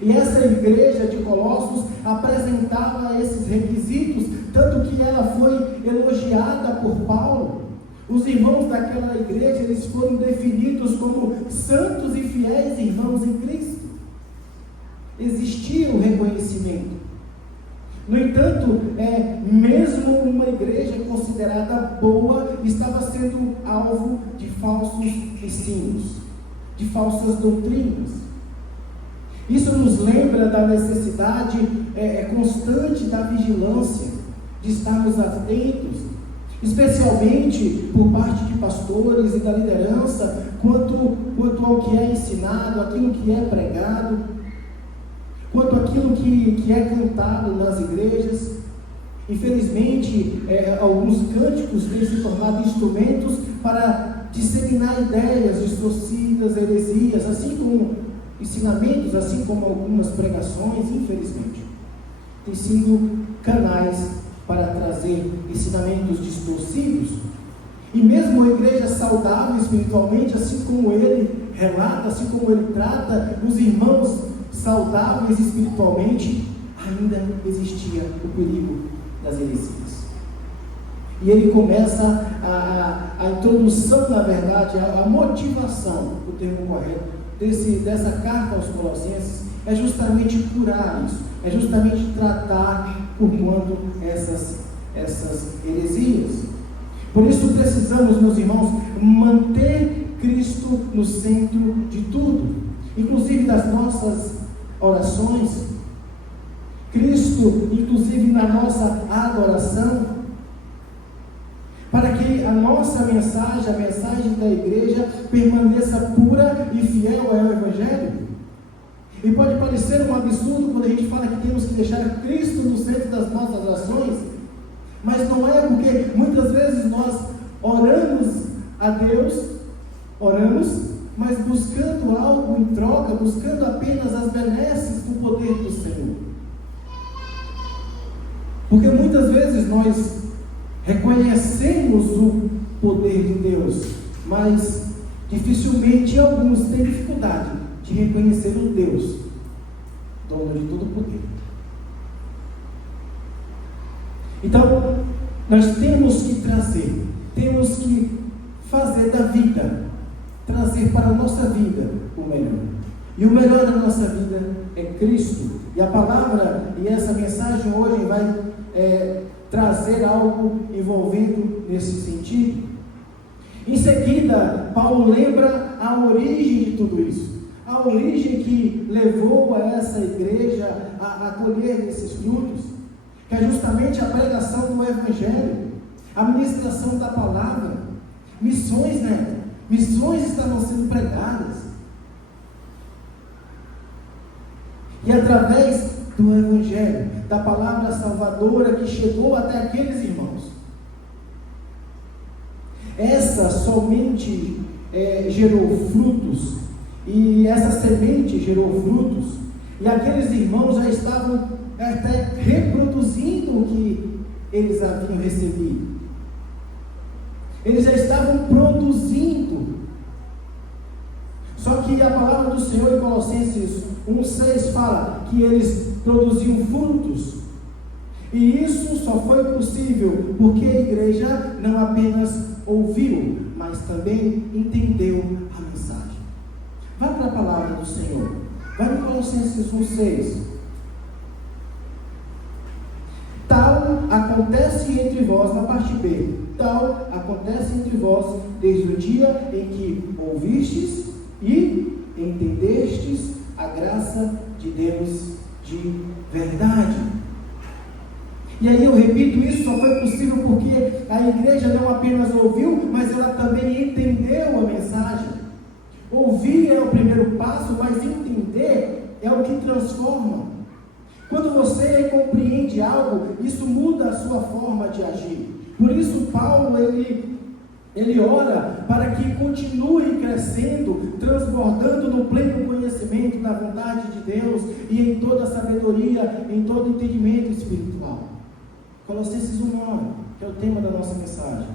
E essa igreja de Colossos apresentava esses requisitos, tanto que ela foi elogiada por Paulo. Os irmãos daquela igreja, eles foram definidos como santos e fiéis irmãos em Cristo. Existia o reconhecimento. No entanto, mesmo uma igreja considerada boa, estava sendo alvo de falsos ensinos, de falsas doutrinas. Isso nos lembra da necessidade constante da vigilância, de estarmos atentos, especialmente por parte de pastores e da liderança, quanto ao que é ensinado, aquilo que é pregado, quanto àquilo que é cantado nas igrejas. Infelizmente, alguns cânticos têm se tornado instrumentos para disseminar ideias distorcidas, heresias, assim como ensinamentos, assim como algumas pregações, infelizmente, têm sido canais para trazer ensinamentos distorcidos. E mesmo a igreja saudável espiritualmente, assim como ele relata, assim como ele trata os irmãos saudáveis espiritualmente, ainda existia o perigo das heresias. E ele começa a introdução, na verdade, a motivação, o termo correto, dessa carta aos Colossenses, é justamente curar isso, é justamente tratar por quanto essas heresias. Por isso precisamos, meus irmãos, manter Cristo no centro de tudo, inclusive das nossas orações, Cristo inclusive na nossa adoração, para que a nossa mensagem, a mensagem da igreja, permaneça pura e fiel ao Evangelho. E pode parecer um absurdo quando a gente fala que temos que deixar Cristo no centro das nossas ações, mas não é, porque muitas vezes nós oramos a Deus, mas buscando algo em troca, buscando apenas as benesses do poder do Senhor. Porque muitas vezes nós reconhecemos o poder de Deus, mas dificilmente alguns têm dificuldade de reconhecer o Deus, dono de todo o poder. Então, nós temos que trazer, temos que fazer da vida, trazer para a nossa vida o melhor. E o melhor da nossa vida é Cristo. E a palavra e essa mensagem hoje vai trazer algo envolvendo nesse sentido. Em seguida, Paulo lembra a origem de tudo isso. A origem que levou a essa igreja a colher esses frutos, que é justamente a pregação do Evangelho, a ministração da palavra, missões, né? Missões estavam sendo pregadas. E através do Evangelho, da palavra salvadora que chegou até aqueles irmãos, essa somente gerou frutos, e essa semente gerou frutos, e aqueles irmãos já estavam até reproduzindo o que eles haviam recebido. Eles já estavam produzindo. Só que a palavra do Senhor em Colossenses 1,6 fala que eles produziam frutos. E isso só foi possível porque a igreja não apenas ouviu, mas também entendeu a mensagem. Vá para a palavra do Senhor. Vai em Colossenses 1,6. Tal acontece entre vós, na parte B, tal acontece entre vós desde o dia em que ouvistes e entendestes a graça de Deus de verdade. E aí eu repito, isso só foi possível porque a igreja não apenas ouviu, mas ela também entendeu a mensagem. Ouvir é o primeiro passo, mas entender é o que transforma. Quando você compreende algo, isso muda a sua forma de agir. Por isso Paulo, ele ora para que continue crescendo, transbordando no pleno conhecimento da vontade de Deus e em toda a sabedoria, em todo entendimento espiritual. Colossenses 1,9, que é o tema da nossa mensagem.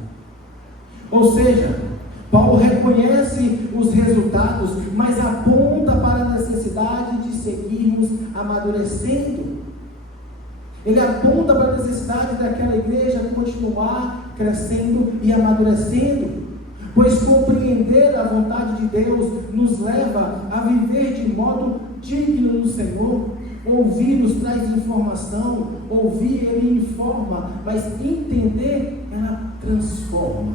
Ou seja, Paulo reconhece os resultados, mas aponta para a necessidade de seguirmos amadurecendo. Ele aponta para a necessidade daquela igreja continuar crescendo e amadurecendo, pois compreender a vontade de Deus nos leva a viver de modo digno do Senhor. Ouvir nos traz informação, ouvir ele informa, mas entender ela transforma.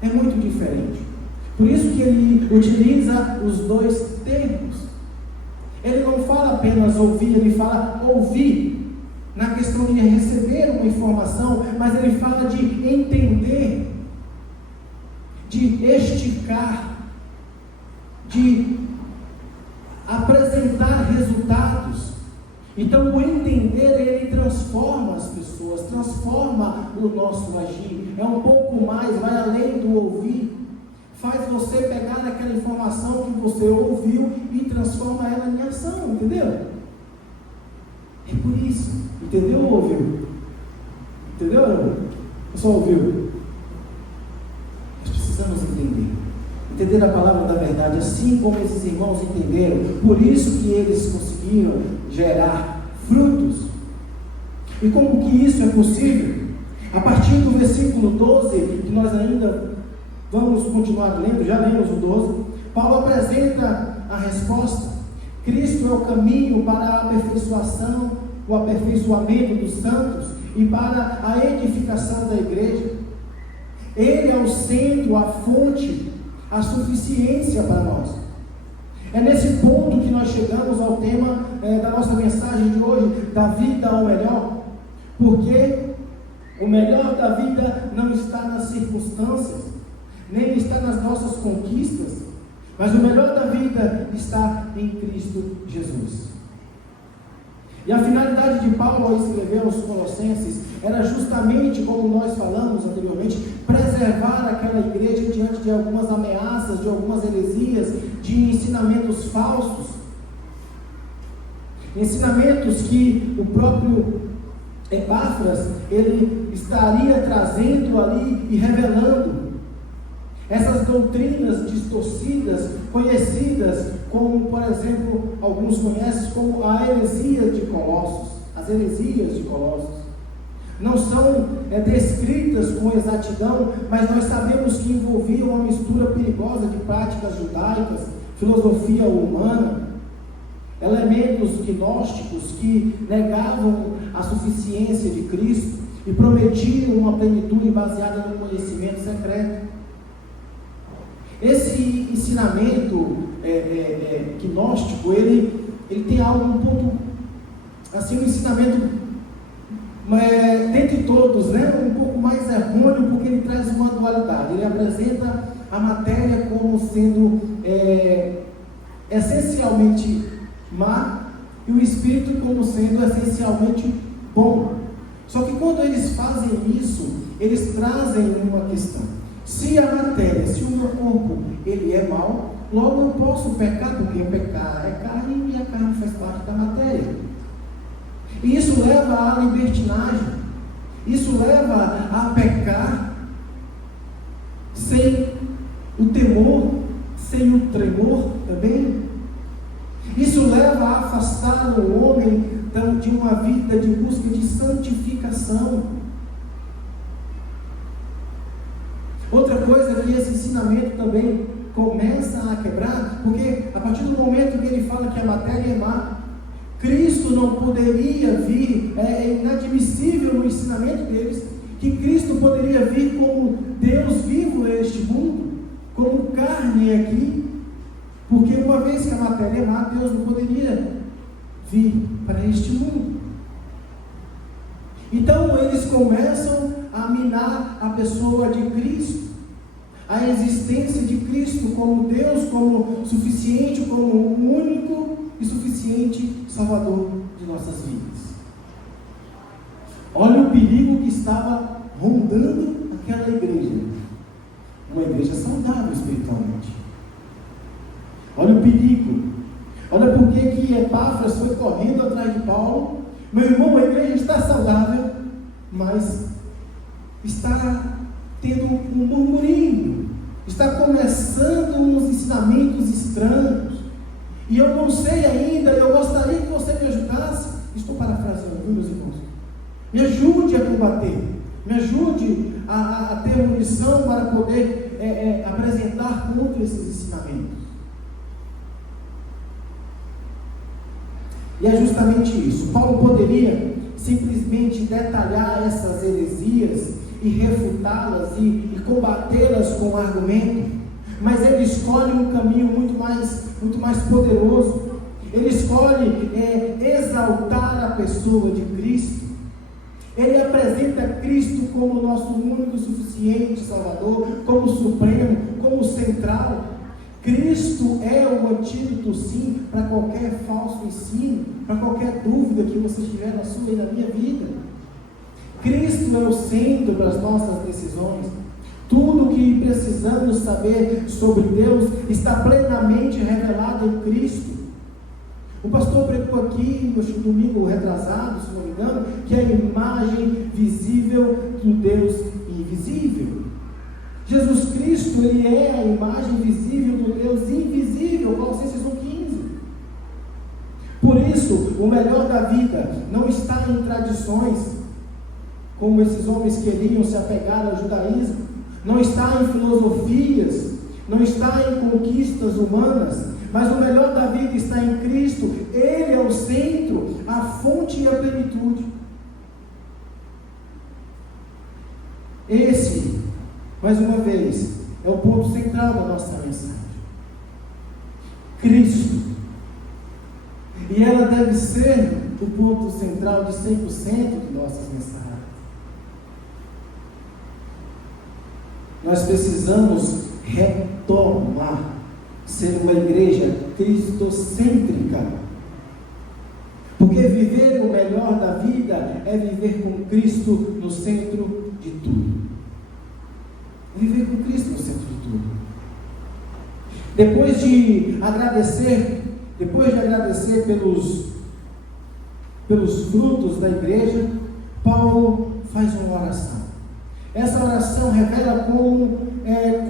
É muito diferente. Por isso que ele utiliza os dois termos. Ele não fala apenas ouvir, ele fala ouvir na questão de receber uma informação, mas ele fala de entender, de esticar, de apresentar resultados. Então o entender, ele transforma as pessoas, transforma o nosso agir, é um pouco mais, vai além do ouvir, faz você pegar aquela informação que você ouviu e transforma ela em ação, entendeu? É por isso, entendeu ou ouviu? Entendeu ou não? Só ouviu? Nós precisamos entender a palavra da verdade, assim como esses irmãos entenderam. Por isso que eles conseguiram gerar frutos. E como que isso é possível? A partir do versículo 12, que nós ainda vamos continuar lendo, já lemos o 12, Paulo apresenta a resposta. Cristo é o caminho para a aperfeiçoação, o aperfeiçoamento dos santos e para a edificação da igreja. Ele é o centro, a fonte, a suficiência para nós. É nesse ponto que nós chegamos ao tema da nossa mensagem de hoje, da vida ao melhor, porque O melhor da vida não está nas circunstâncias, nem está nas nossas conquistas, mas o melhor da vida está em Cristo Jesus. E a finalidade de Paulo ao escrever aos Colossenses era justamente, como nós falamos anteriormente, preservar aquela igreja diante de algumas ameaças, de algumas heresias, de ensinamentos falsos. Ensinamentos que o próprio Epáfras, ele estaria trazendo ali e revelando. Essas doutrinas distorcidas, conhecidas como, por exemplo, alguns conhecem como a heresia de Colossos, as heresias de Colossos. Não são descritas com exatidão, mas nós sabemos que envolviam uma mistura perigosa de práticas judaicas, filosofia humana, elementos gnósticos que negavam a suficiência de Cristo e prometiam uma plenitude baseada no conhecimento secreto. Esse ensinamento gnóstico, ele tem algo um pouco, assim, um ensinamento dentre todos, né, um pouco mais errôneo, porque ele traz uma dualidade. Ele apresenta a matéria como sendo essencialmente má e o espírito como sendo essencialmente bom. Só que quando eles fazem isso, eles trazem uma questão. Se a matéria, se o meu corpo, ele é mau, logo eu posso pecar, porque pecar é carne e a carne faz parte da matéria. E isso leva à libertinagem, isso leva a pecar sem o temor, sem o tremor também. Isso leva a afastar o homem de uma vida de busca de santificação. Outra coisa que esse ensinamento também começa a quebrar, porque a partir do momento que ele fala que a matéria é má, Cristo não poderia vir, é inadmissível no ensinamento deles, que Cristo poderia vir como Deus vivo neste mundo, como carne aqui, porque uma vez que a matéria é má, Deus não poderia vir para este mundo. Então eles começam a minar a pessoa de Cristo, a existência de Cristo como Deus, como suficiente, como o único e suficiente Salvador de nossas vidas. Olha o perigo que estava rondando aquela igreja, uma igreja saudável espiritualmente. Olha o perigo. Olha por que Epáfras foi correndo atrás de Paulo. Meu irmão, a igreja está saudável, mas está tendo um murmurinho, está começando uns ensinamentos estranhos, e eu não sei ainda. Eu gostaria que você me ajudasse. Estou parafraseando, viu, meus irmãos? Me ajude a combater, me ajude a ter munição para poder apresentar contra esses ensinamentos. E é justamente isso. Paulo poderia simplesmente detalhar essas heresias e refutá-las e combatê-las com argumento, mas ele escolhe um caminho muito mais poderoso. Ele escolhe exaltar a pessoa de Cristo. Ele apresenta Cristo como nosso único e suficiente Salvador, como supremo, como central. Cristo é o antídoto, sim, para qualquer falso ensino, para qualquer dúvida que você tiver na sua e na minha vida. Cristo é o centro das nossas decisões. Tudo o que precisamos saber sobre Deus está plenamente revelado em Cristo. O pastor pregou aqui no domingo retrasado, se não me engano, que é a imagem visível do Deus invisível. Jesus Cristo, ele é a imagem visível do Deus invisível, Colossenses 1,15. Por isso, o melhor da vida não está em tradições, como esses homens queriam se apegar ao judaísmo, não está em filosofias, não está em conquistas humanas, mas o melhor da vida está em Cristo. Ele é o centro, a fonte e a plenitude. Esse, mais uma vez, é o ponto central da nossa mensagem. Cristo. E ela deve ser o ponto central de 100% de nossas mensagens. nós precisamos retomar, ser uma igreja cristocêntrica. Porque viver o melhor da vida é viver com Cristo no centro de tudo. Viver com Cristo no centro de tudo. Depois de agradecer pelos frutos da igreja, Paulo faz uma oração. Essa oração revela como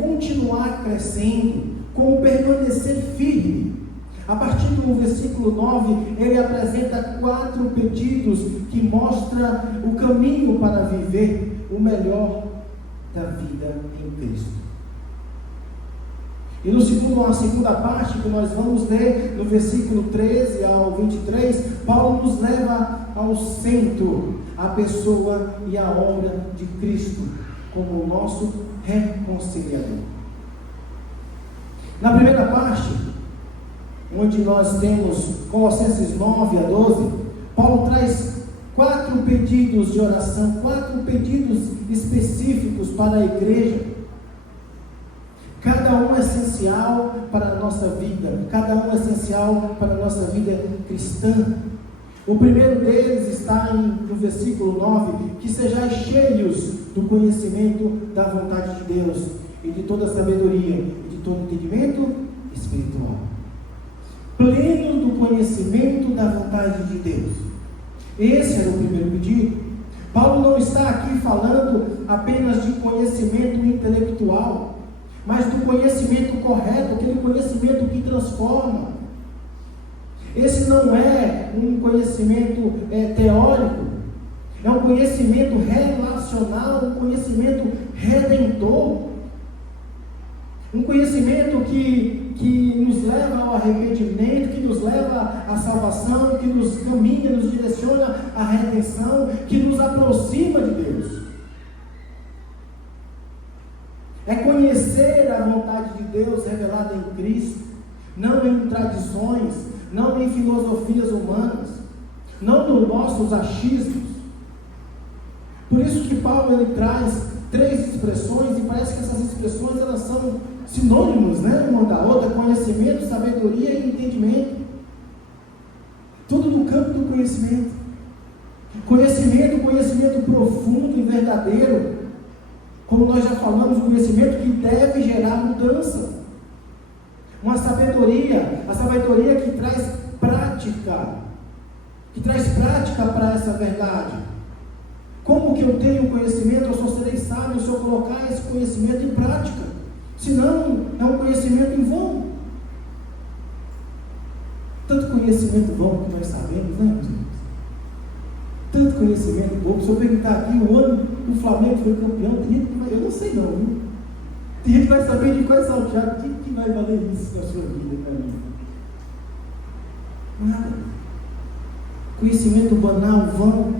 continuar crescendo, como permanecer firme. A partir do versículo 9, ele apresenta 4 pedidos que mostram o caminho para viver o melhor da vida em Cristo. E na segunda parte, que nós vamos ler, no versículo 13 ao 23, Paulo nos leva ao centro, a pessoa e a obra de Cristo, como o nosso reconciliador. Na primeira parte, onde nós temos Colossenses 9 a 12, Paulo traz 4 pedidos de oração, 4 pedidos específicos para a igreja. Cada um é essencial para a nossa vida, cada um é essencial para a nossa vida cristã. O primeiro deles está no versículo 9, que sejais cheios do conhecimento da vontade de Deus, e de toda sabedoria, e de todo entendimento espiritual. Pleno do conhecimento da vontade de Deus. Esse era o primeiro pedido. Paulo não está aqui falando apenas de conhecimento intelectual, mas do conhecimento correto, aquele conhecimento que transforma. Esse não é um conhecimento teórico, é um conhecimento relacional, um conhecimento redentor, um conhecimento que nos leva ao arrependimento, que nos leva à salvação, que nos caminha, nos direciona à redenção, que nos aproxima de Deus. É conhecer a vontade de Deus revelada em Cristo, não em tradições, não em filosofias humanas, não nos nossos achismos. Por isso que Paulo ele traz 3 expressões, e parece que essas expressões elas são sinônimos, né, uma da outra: conhecimento, sabedoria e entendimento. Tudo no campo do conhecimento. Conhecimento profundo e verdadeiro. Como nós já falamos, um conhecimento que deve gerar mudança. Uma sabedoria, a sabedoria que traz prática para essa verdade. Como que eu tenho conhecimento? Eu só serei sábio se eu colocar esse conhecimento em prática. Senão, é um conhecimento em vão. Tanto conhecimento bom que nós sabemos, né, meus irmãos? Tanto conhecimento bom. Se eu perguntar aqui o ano que o Flamengo foi campeão, tem gente que vai, eu não sei não, viu? Tem gente que vai saber de qual é salteado. O que vai valer isso na sua vida, para mim? Nada. Conhecimento banal, vão.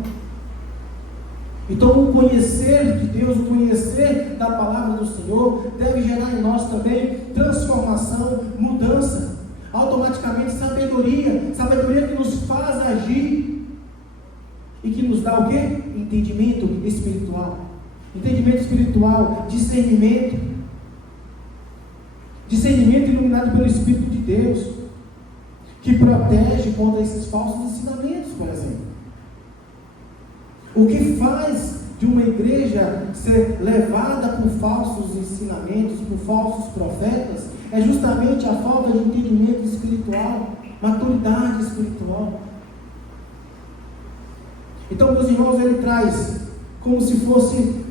Então, o conhecer de Deus, o conhecer da palavra do Senhor, deve gerar em nós também transformação, mudança, automaticamente sabedoria que nos faz agir e que nos dá o quê? Entendimento espiritual, discernimento iluminado pelo Espírito de Deus, que protege contra esses falsos ensinamentos, por exemplo. O que faz de uma igreja ser levada por falsos ensinamentos, por falsos profetas, é justamente a falta de entendimento espiritual, maturidade espiritual. Então, meus irmãos, ele traz como se fosse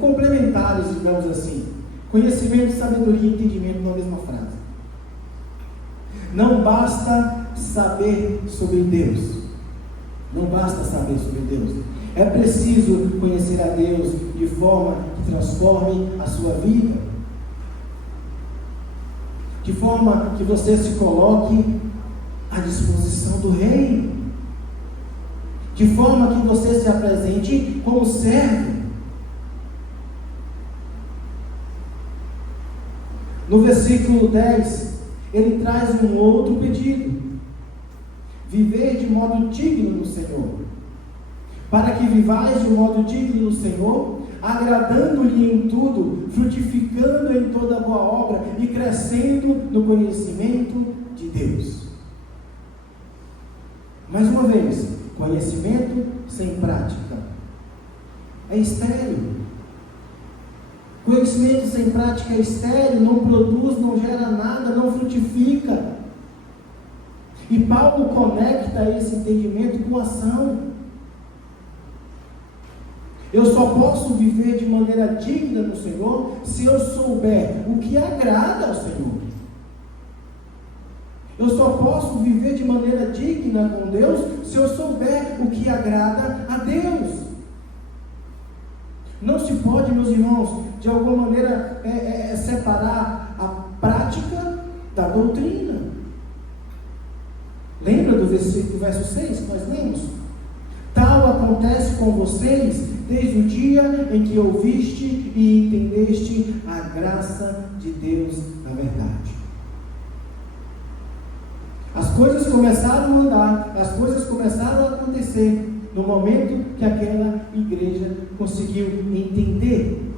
complementares, digamos assim, conhecimento, sabedoria e entendimento na mesma frase. Não basta saber sobre Deus. É preciso conhecer a Deus de forma que transforme a sua vida, de forma que você se coloque à disposição do reino, de forma que você se apresente como servo. No versículo 10, ele traz um outro pedido: viver de modo digno no Senhor. Para que vivais de modo digno no Senhor, agradando-lhe em tudo, frutificando em toda boa obra e crescendo no conhecimento de Deus. Mais uma vez, conhecimento sem prática é estéril. Conhecimento sem prática é estéril, não produz, não gera nada, não frutifica. E Paulo conecta esse entendimento com ação. Eu só posso viver de maneira digna no Senhor se eu souber o que agrada ao Senhor. Eu só posso viver de maneira digna com Deus se eu souber o que agrada a Deus. Não se pode, meus irmãos, de alguma maneira separar a prática da doutrina. Lembra do verso 6 que nós lemos? Tal acontece com vocês desde o dia em que ouviste e entendeste a graça de Deus na verdade. As coisas começaram a andar, as coisas começaram a acontecer no momento que aquela igreja conseguiu entender.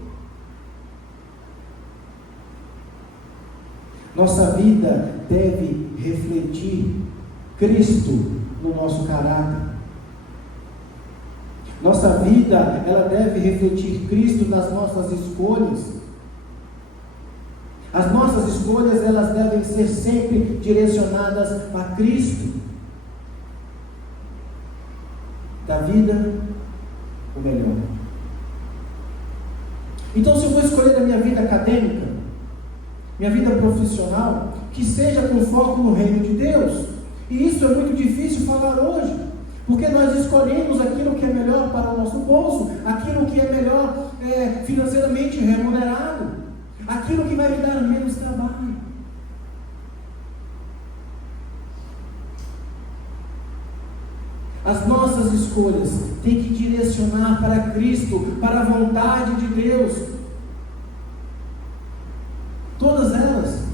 Nossa vida deve refletir Cristo no nosso caráter. Nossa vida, ela deve refletir Cristo nas nossas escolhas. As nossas escolhas, elas devem ser sempre direcionadas a Cristo. Da vida, o melhor. Então, se eu vou escolher a minha vida acadêmica, minha vida profissional, que seja com foco no reino de Deus. E isso é muito difícil falar hoje, porque nós escolhemos aquilo que é melhor para o nosso bolso, aquilo que é melhor financeiramente remunerado, aquilo que vai me dar menos trabalho. As nossas escolhas têm que direcionar para Cristo, para a vontade de Deus. Todas elas.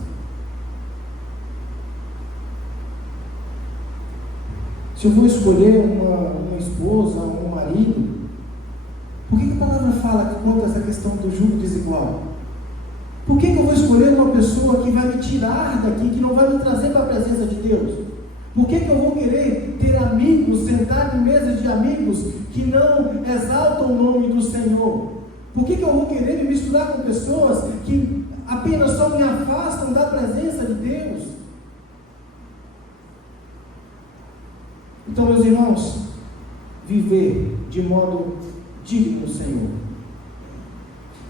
Se eu vou escolher uma esposa, um marido, por que a palavra fala quanto a essa questão do jugo desigual? Por que eu vou escolher uma pessoa que vai me tirar daqui, que não vai me trazer para a presença de Deus? Por que eu vou querer ter amigos, sentar em mesas de amigos que não exaltam o nome do Senhor? Por que eu vou querer me misturar com pessoas que apenas só me afastam da presença de Deus? Então, meus irmãos, viver de modo digno do Senhor.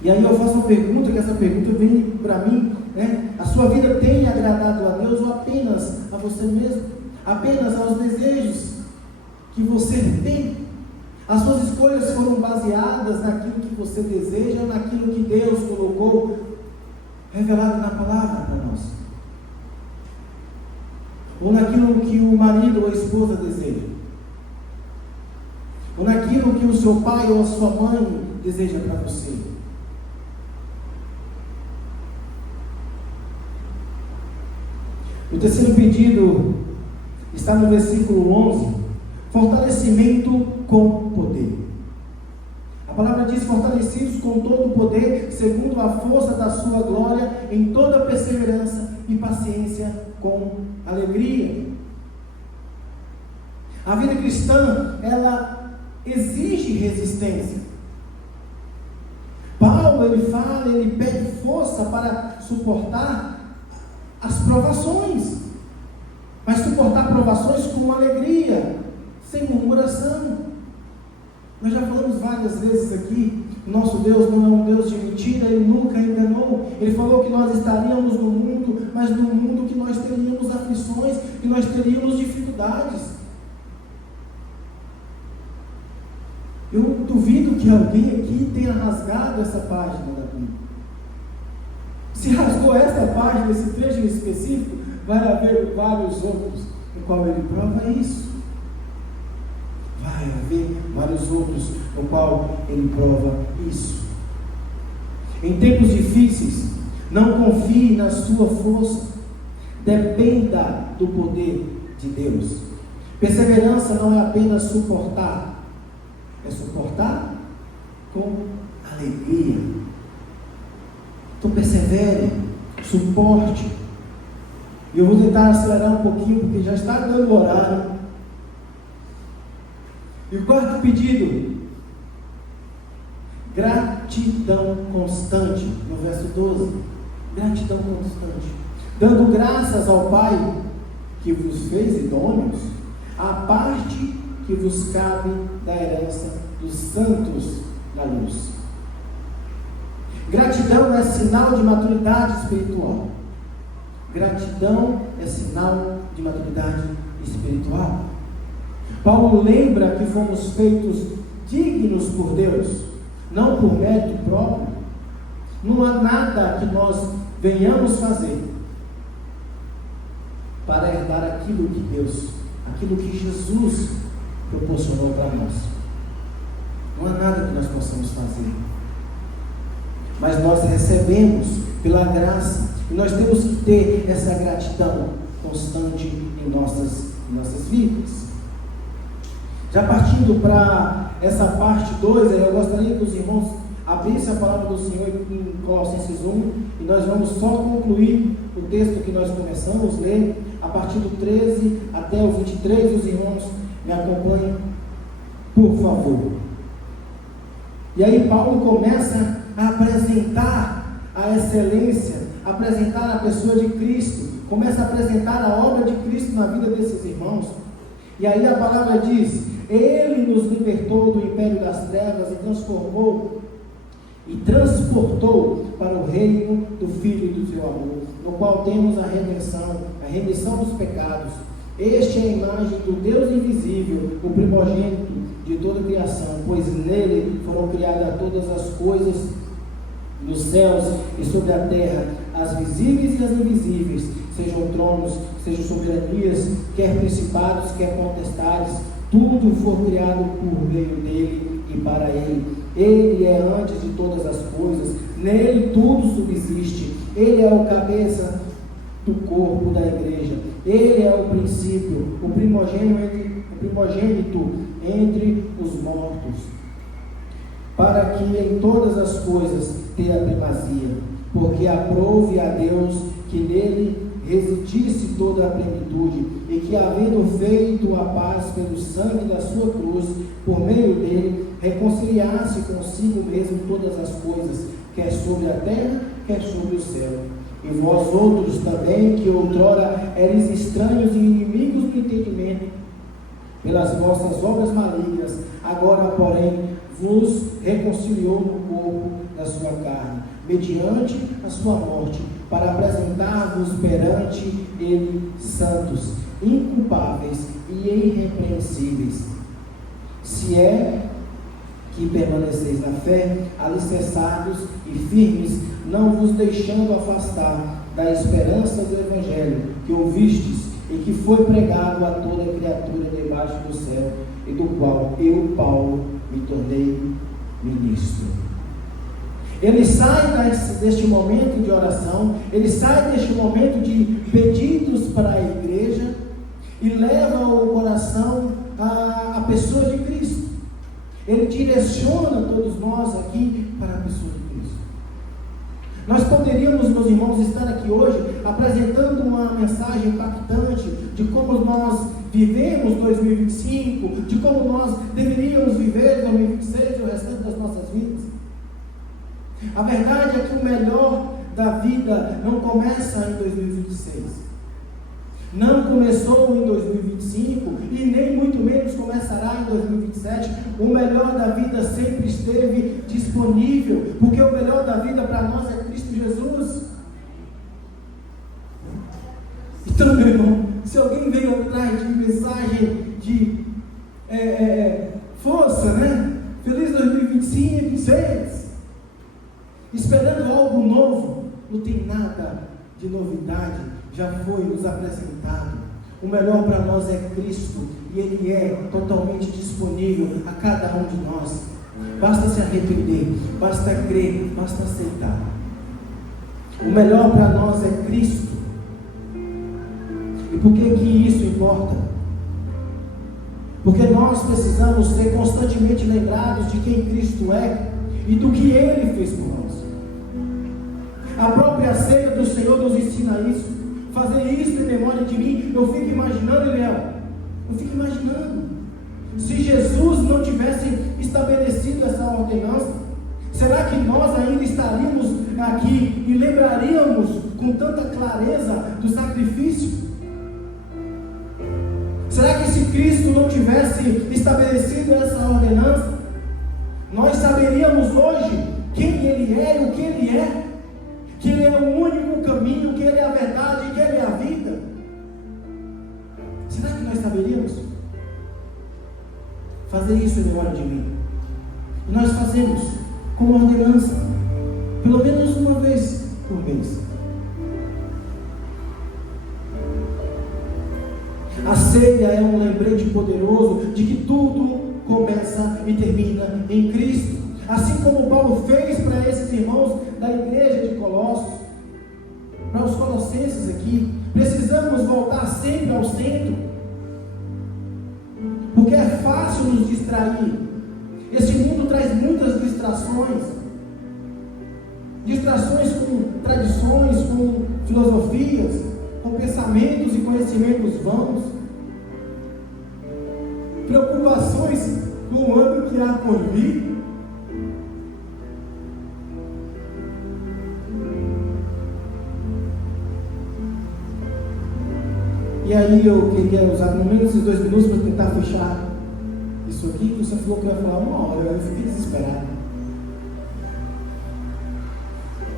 E aí eu faço uma pergunta, que essa pergunta vem para mim, né? A sua vida tem agradado a Deus ou apenas a você mesmo? Apenas aos desejos que você tem? As suas escolhas foram baseadas naquilo que você deseja ou naquilo que Deus colocou revelado na palavra para nós? Ou naquilo que o marido ou a esposa deseja? Ou naquilo que o seu pai ou a sua mãe deseja para você? O terceiro pedido está no versículo 11, fortalecimento com poder. A palavra diz: fortalecidos com todo o poder, segundo a força da sua glória, em toda perseverança e paciência com alegria. A vida cristã, ela exige resistência. Paulo, ele fala, ele pede força para suportar as provações, mas suportar provações com alegria, sem murmuração. Nós já falamos várias vezes aqui, nosso Deus não é um Deus de mentira, Ele nunca enganou. Ele falou que nós estaríamos no mundo, mas no mundo que nós teríamos aflições, que nós teríamos dificuldades. Eu duvido que alguém aqui tenha rasgado essa página da Bíblia. Se rasgou essa página, esse trecho em específico, vai haver vários outros no qual ele prova isso. Vai haver vários outros no qual ele prova isso. Em tempos difíceis, não confie na sua força, dependa do poder de Deus. Perseverança não é apenas suportar, é suportar com alegria. Então persevere, suporte. E eu vou tentar acelerar um pouquinho, porque já está dando o horário. E o quarto pedido: gratidão constante. No verso 12, gratidão constante. Dando graças ao Pai que vos fez idôneos, a parte que vos cabe da herança dos santos da luz. Gratidão é sinal de maturidade espiritual. Gratidão é sinal de maturidade espiritual. Paulo lembra que fomos feitos dignos por Deus, não por mérito próprio. Não há nada que nós venhamos fazer para herdar aquilo que Deus, aquilo que Jesus proporcionou para nós. Não há nada que nós possamos fazer, mas nós recebemos pela graça, e nós temos que ter essa gratidão constante em nossas vidas. Já partindo para essa parte 2, eu gostaria que os irmãos abrissem a palavra do Senhor em Colossenses 1, e nós vamos só concluir o texto que nós começamos a ler, a partir do 13 até o 23, os irmãos me acompanhem, por favor. E aí Paulo começa a apresentar a excelência, apresentar a pessoa de Cristo, começa a apresentar a obra de Cristo na vida desses irmãos. E aí a palavra diz: Ele nos libertou do império das trevas e transformou e transportou para o reino do Filho do seu amor, no qual temos a remissão dos pecados. Este é a imagem do Deus invisível, o primogênito de toda a criação, pois nele foram criadas todas as coisas nos céus e sobre a terra, as visíveis e as invisíveis, sejam tronos, sejam soberanias, quer principados, quer potestades, tudo foi criado por meio dele e para ele. Ele é antes de todas as coisas, nele tudo subsiste. Ele é o cabeça do corpo da igreja. Ele é o princípio, o primogênito entre os mortos, para que em todas as coisas tenha primazia, porque aprouve a Deus que nele residisse toda a plenitude, e que, havendo feito a paz pelo sangue da sua cruz, por meio dele, reconciliasse consigo mesmo todas as coisas, quer sobre a terra, quer sobre o céu. E vós outros também, que outrora eres estranhos e inimigos do entendimento, pelas vossas obras malignas, agora, porém, vos reconciliou no corpo da sua carne, mediante a sua morte, para apresentar-vos perante ele santos, inculpáveis e irrepreensíveis. Se é que permaneceis na fé, alicerçados e firmes, não vos deixando afastar da esperança do Evangelho que ouvistes e que foi pregado a toda criatura debaixo do céu, e do qual eu, Paulo, me tornei ministro. Ele sai deste momento de oração, ele sai deste momento de pedidos para a igreja e leva o coração à pessoa de Cristo. Ele direciona todos nós aqui para a pessoa de Cristo. Nós poderíamos, meus irmãos, estar aqui hoje apresentando uma mensagem impactante de como nós vivemos 2025, de como nós deveríamos viver 2026 e o restante das nossas vidas. A verdade é que o melhor da vida não começa em 2026. Não começou em 2025 e nem muito menos começará em 2027. O melhor da vida sempre esteve disponível, porque o melhor da vida para nós é Cristo Jesus. Então, meu irmão, se alguém veio atrás de mensagem de força, né? Feliz 2025, 26, esperando algo novo, não tem nada de novidade. Já foi nos apresentado. O melhor para nós é Cristo, e Ele é totalmente disponível a cada um de nós. Basta se arrepender, basta crer, basta aceitar. O melhor para nós é Cristo. E por que isso importa? Porque nós precisamos ser constantemente lembrados de quem Cristo é, e do que Ele fez por nós. A própria ceia do Senhor nos ensina isso. Fazer isso em memória de mim. Eu fico imaginando, Eliel, se Jesus não tivesse estabelecido essa ordenança, será que nós ainda estaríamos aqui e lembraríamos com tanta clareza do sacrifício? Será que se Cristo não tivesse estabelecido essa ordenança, nós saberíamos hoje quem Ele é e o que Ele é? Que Ele é o único caminho, que Ele é a verdade, que Ele é a vida? Será que nós saberíamos fazer isso em memória de mim? E nós fazemos como ordenança, pelo menos uma vez por mês. A ceia é um lembrete poderoso de que tudo começa e termina em Cristo. Assim como Paulo fez para esses irmãos da igreja de Colossos, para os colossenses aqui, precisamos voltar sempre ao centro, porque é fácil nos distrair. Esse mundo traz muitas distrações com tradições, com filosofias, com pensamentos e conhecimentos vãos, preocupações com o ano que há por vir. E aí eu queria usar pelo menos esses 2 minutos para tentar fechar isso aqui, que você falou que eu ia falar 1 hora, eu fiquei desesperado.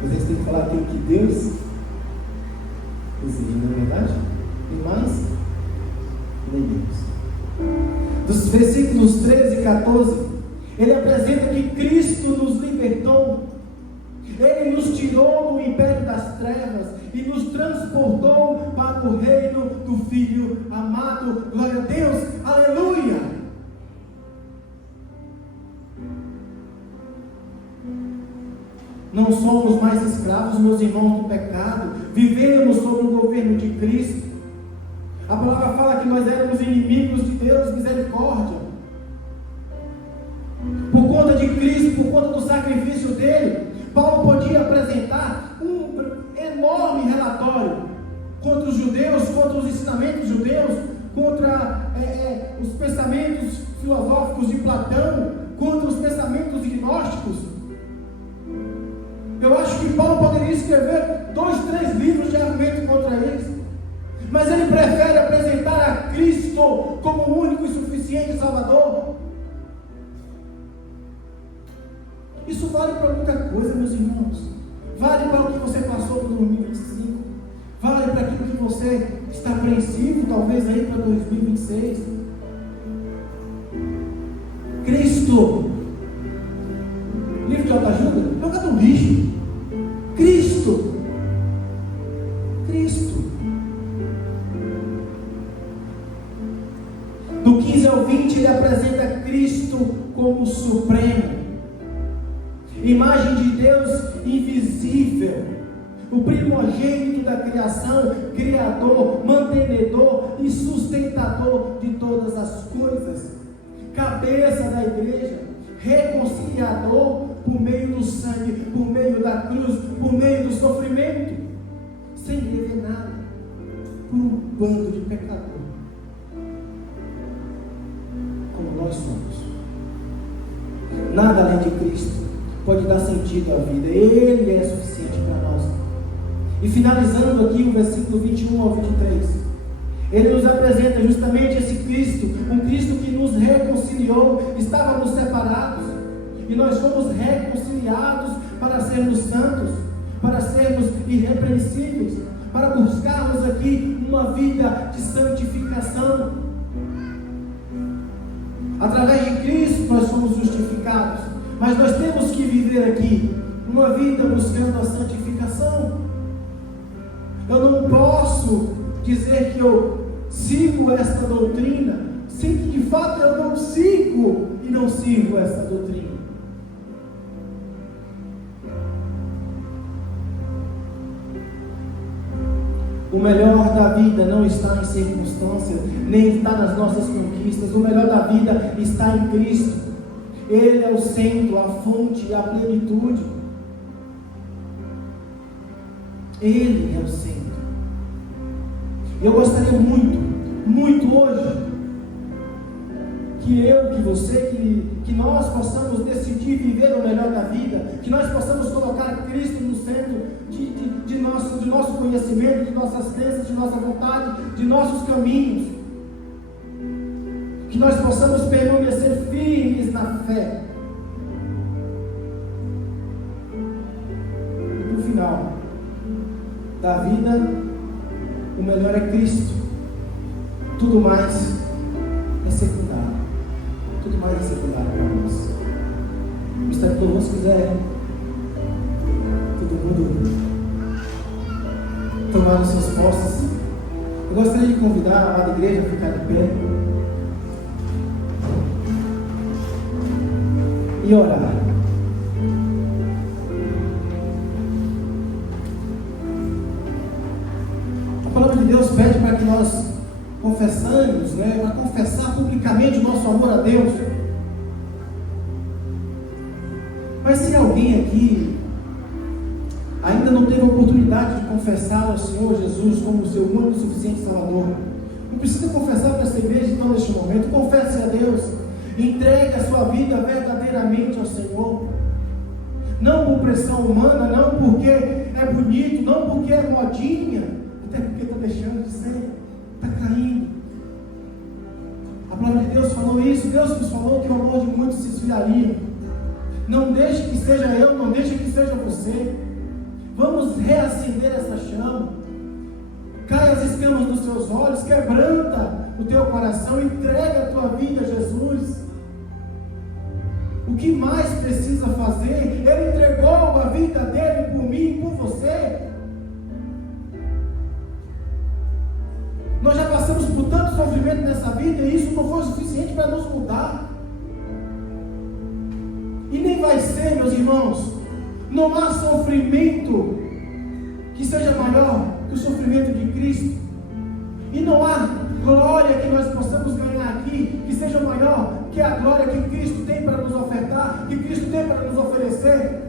Às vezes tem que falar aquilo que Deus exige, não é verdade? Tem mais? Nem Deus. Dos versículos 13 e 14, ele apresenta que Cristo nos libertou. Ele nos tirou do império das trevas e nos transportou para o reino do Filho amado. Glória a Deus, aleluia! Não somos mais escravos, meus irmãos, do pecado. Vivemos sob o governo de Cristo. A palavra fala que nós éramos inimigos de Deus, misericórdia. Por conta de Cristo, por conta do sacrifício dele, Paulo podia apresentar um enorme relatório contra os judeus, contra os ensinamentos judeus, contra os pensamentos filosóficos de Platão, contra os pensamentos gnósticos. Eu acho que Paulo poderia escrever 2, 3 livros de argumento contra eles, mas ele prefere apresentar a Cristo como o único e suficiente Salvador. Isso vale para muita coisa, meus irmãos. Vale para o que você passou no 2025. Vale para aquilo que você está apreensivo, talvez aí para 2026. Cristo. Livro de autoajuda? É um gato lixo. Cristo. Cristo. Do 15 ao 20, ele apresenta Cristo como Supremo. Imagem de Deus invisível, o primogênito da criação, criador, mantenedor e sustentador de todas as coisas, cabeça da igreja, reconciliador por meio do sangue, por meio da cruz, por meio do sofrimento, sem dever nada, por um bando de pecadores, como nós somos. Nada além de Cristo pode dar sentido à vida. Ele é suficiente para nós. E finalizando aqui o versículo 21 ao 23, ele nos apresenta justamente esse Cristo, um Cristo que nos reconciliou. Estávamos separados e nós fomos reconciliados para sermos santos, para sermos irrepreensíveis, para buscarmos aqui uma vida de santificação. Através de Cristo nós somos justificados. Mas nós temos que viver aqui uma vida buscando a santificação. Eu não posso dizer que eu sigo esta doutrina, sem que de fato eu não sigo e não sirvo esta doutrina. O melhor da vida não está em circunstâncias, nem está nas nossas conquistas. O melhor da vida está em Cristo. Ele é o centro, a fonte e a plenitude. Ele é o centro. Eu gostaria muito hoje que eu, que você, que nós possamos decidir viver o melhor da vida, que nós possamos colocar Cristo no centro de nosso conhecimento, de nossas crenças, de nossa vontade, de nossos caminhos, que nós possamos permanecer firmes na fé. E no final da vida, o melhor é Cristo. Tudo mais é secundário. Tudo mais é secundário para nós. Está que todos quiserem, todo mundo tomar os seus postos. Eu gostaria de convidar a amada igreja a ficar de pé e orar. A palavra de Deus pede para que nós confessamos, para confessar publicamente o nosso amor a Deus. Mas se alguém aqui ainda não teve a oportunidade de confessar ao Senhor Jesus como o seu único e suficiente Salvador, não precisa confessar para essa igreja então neste momento. Confesse a Deus, entregue a sua vida verdadeiramente ao Senhor, não por pressão humana, não porque é bonito, não porque é modinha, até porque está deixando de ser, está caindo. A palavra de Deus falou isso. Deus nos falou que o amor de muitos se esfriaria. Não deixe que seja eu, não deixe que seja você. Vamos reacender essa chama. Cai as escamas dos seus olhos, quebranta o teu coração, entrega a tua vida a Jesus. O que mais precisa fazer? Ele entregou a vida dele por mim e por você. Nós já passamos por tanto sofrimento nessa vida e isso não foi suficiente para nos mudar. E nem vai ser, meus irmãos. Não há sofrimento que seja maior que o sofrimento de Cristo. E não há glória que nós possamos ganhar aqui que seja maior que a glória que Cristo tem para nos ofertar, que Cristo tem para nos oferecer.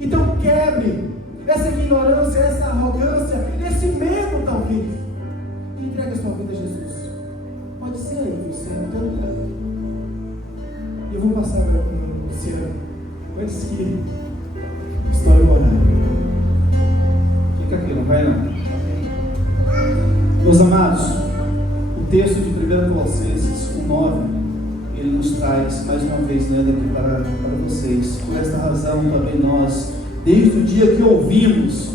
Então quebre essa ignorância, essa arrogância, esse medo talvez. E entregue a sua vida a Jesus. Pode ser aí, você em todo lugar. Eu vou passar agora para o Luciano, antes que estoure o horário. Fica aqui, não vai não. Meus amados, o texto de 1 Colossenses 1:9, ele nos traz mais uma vez lendo aqui para vocês. Por esta razão também nós, desde o dia que ouvimos,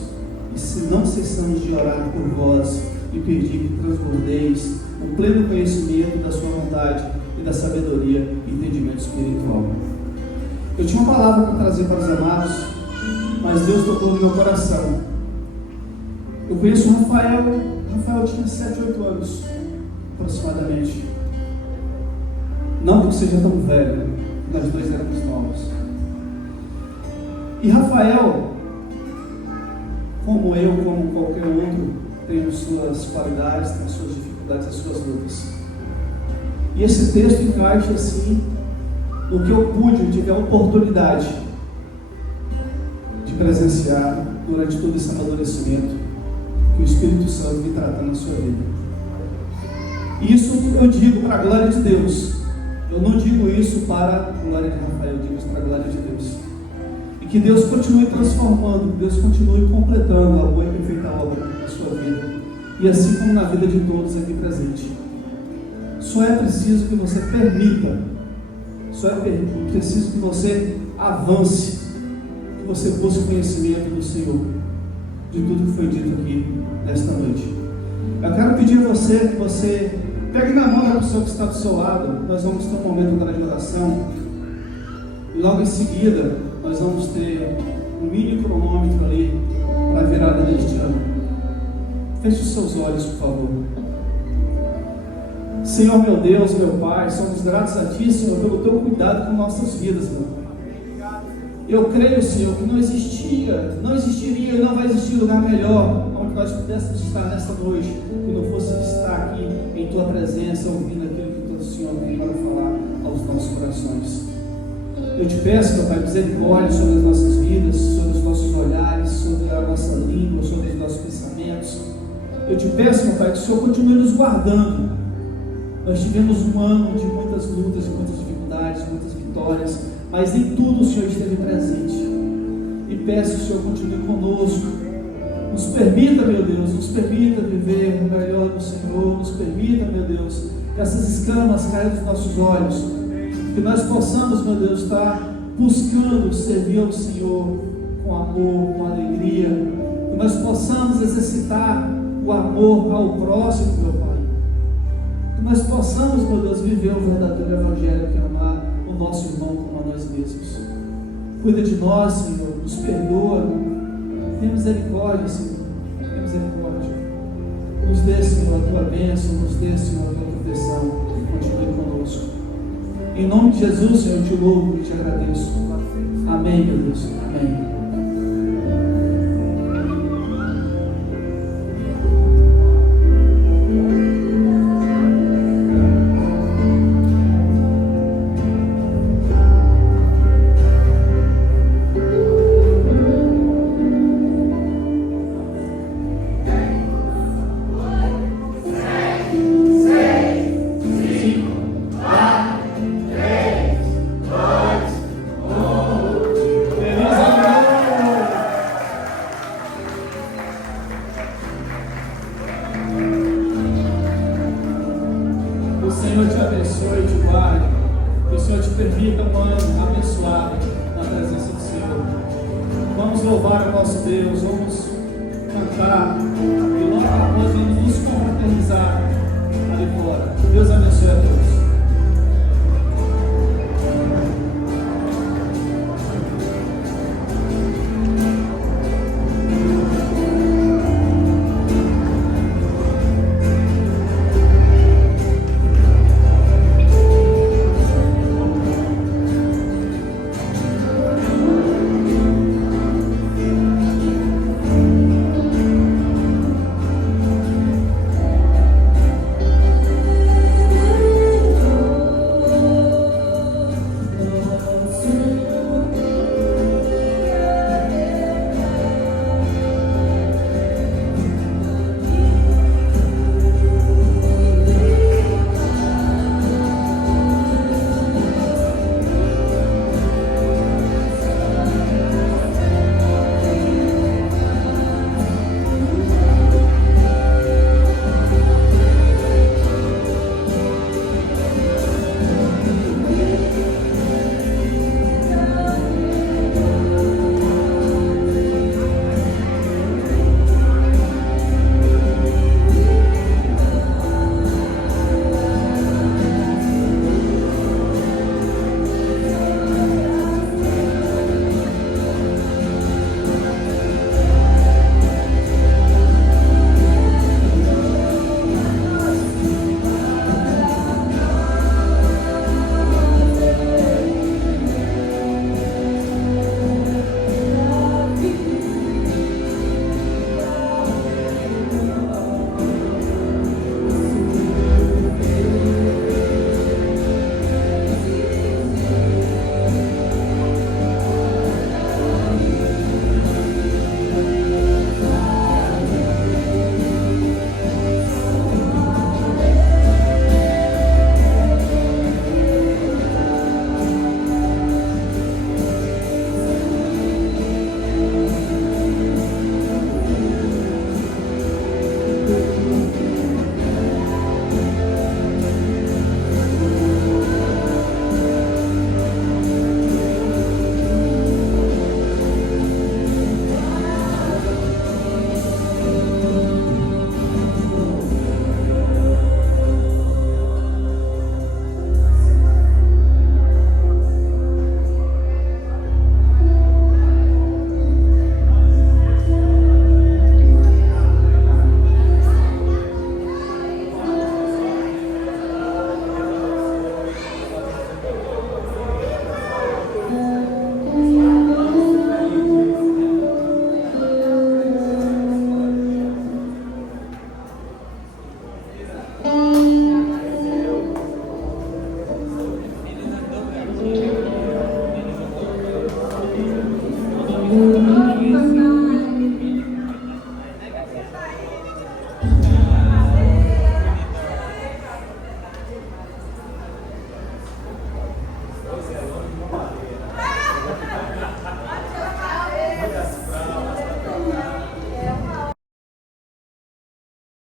e se não cessamos de orar por vós e pedir que transbordeis o pleno conhecimento da sua vontade e da sabedoria e entendimento espiritual. Eu tinha uma palavra para trazer para os amados, mas Deus tocou no meu coração. Eu conheço o Rafael tinha 7, 8 anos aproximadamente. Não que eu seja tão velho, nós dois éramos novos. E Rafael, como eu, como qualquer outro, tem as suas qualidades, tem as suas dificuldades, as suas lutas. E esse texto encaixa assim no que eu tive a oportunidade de presenciar durante todo esse amadurecimento que o Espírito Santo me trata na sua vida. Isso eu digo para a glória de Deus. Eu não digo isso para a glória de Rafael, eu digo isso para a glória de Deus. E que Deus continue transformando, Deus continue completando a boa e perfeita obra na sua vida. E assim como na vida de todos aqui presente. Só é preciso que você permita, só é preciso que você avance, que você busque o conhecimento do Senhor, de tudo que foi dito aqui nesta noite. Eu quero pedir a você que você pegue na mão da pessoa que está do seu lado. Nós vamos ter um momento agora de oração. E logo em seguida, nós vamos ter um mini cronômetro ali para a virada deste ano. Feche os seus olhos, por favor. Senhor, meu Deus, meu Pai, somos gratos a Ti, Senhor, pelo Teu cuidado com nossas vidas, meu Pai. Eu creio, Senhor, que não existiria e não vai existir lugar melhor onde nós pudéssemos estar nesta noite, que não fosse estar aqui em Tua presença, ouvindo aquilo que o Senhor tem para falar aos nossos corações. Eu te peço, meu Pai, misericórdia sobre as nossas vidas, sobre os nossos olhares, sobre a nossa língua, sobre os nossos pensamentos. Eu te peço, meu Pai, que o Senhor continue nos guardando. Nós tivemos um ano de muitas lutas, de muitas dificuldades, muitas vitórias, mas em tudo o Senhor esteve presente. E peço que o Senhor continue conosco. Nos permita, meu Deus, nos permita viver o melhor do Senhor. Nos permita, meu Deus, que essas escamas caiam dos nossos olhos. Que nós possamos, meu Deus, estar buscando servir ao Senhor com amor, com alegria. Que nós possamos exercitar o amor ao próximo, meu Pai. Que nós possamos, meu Deus, viver o verdadeiro Evangelho, que é amar o nosso irmão como a nós mesmos. Cuida de nós, Senhor, nos perdoa. Tenha misericórdia, Senhor. Tenha misericórdia. Nos dê, Senhor, a tua bênção, nos dê, Senhor, a tua proteção. Continue conosco. Em nome de Jesus, Senhor, eu te louvo e te agradeço. Amém, meu Deus. Amém. Deus, vamos cantar e logo após vamos nos confraternizar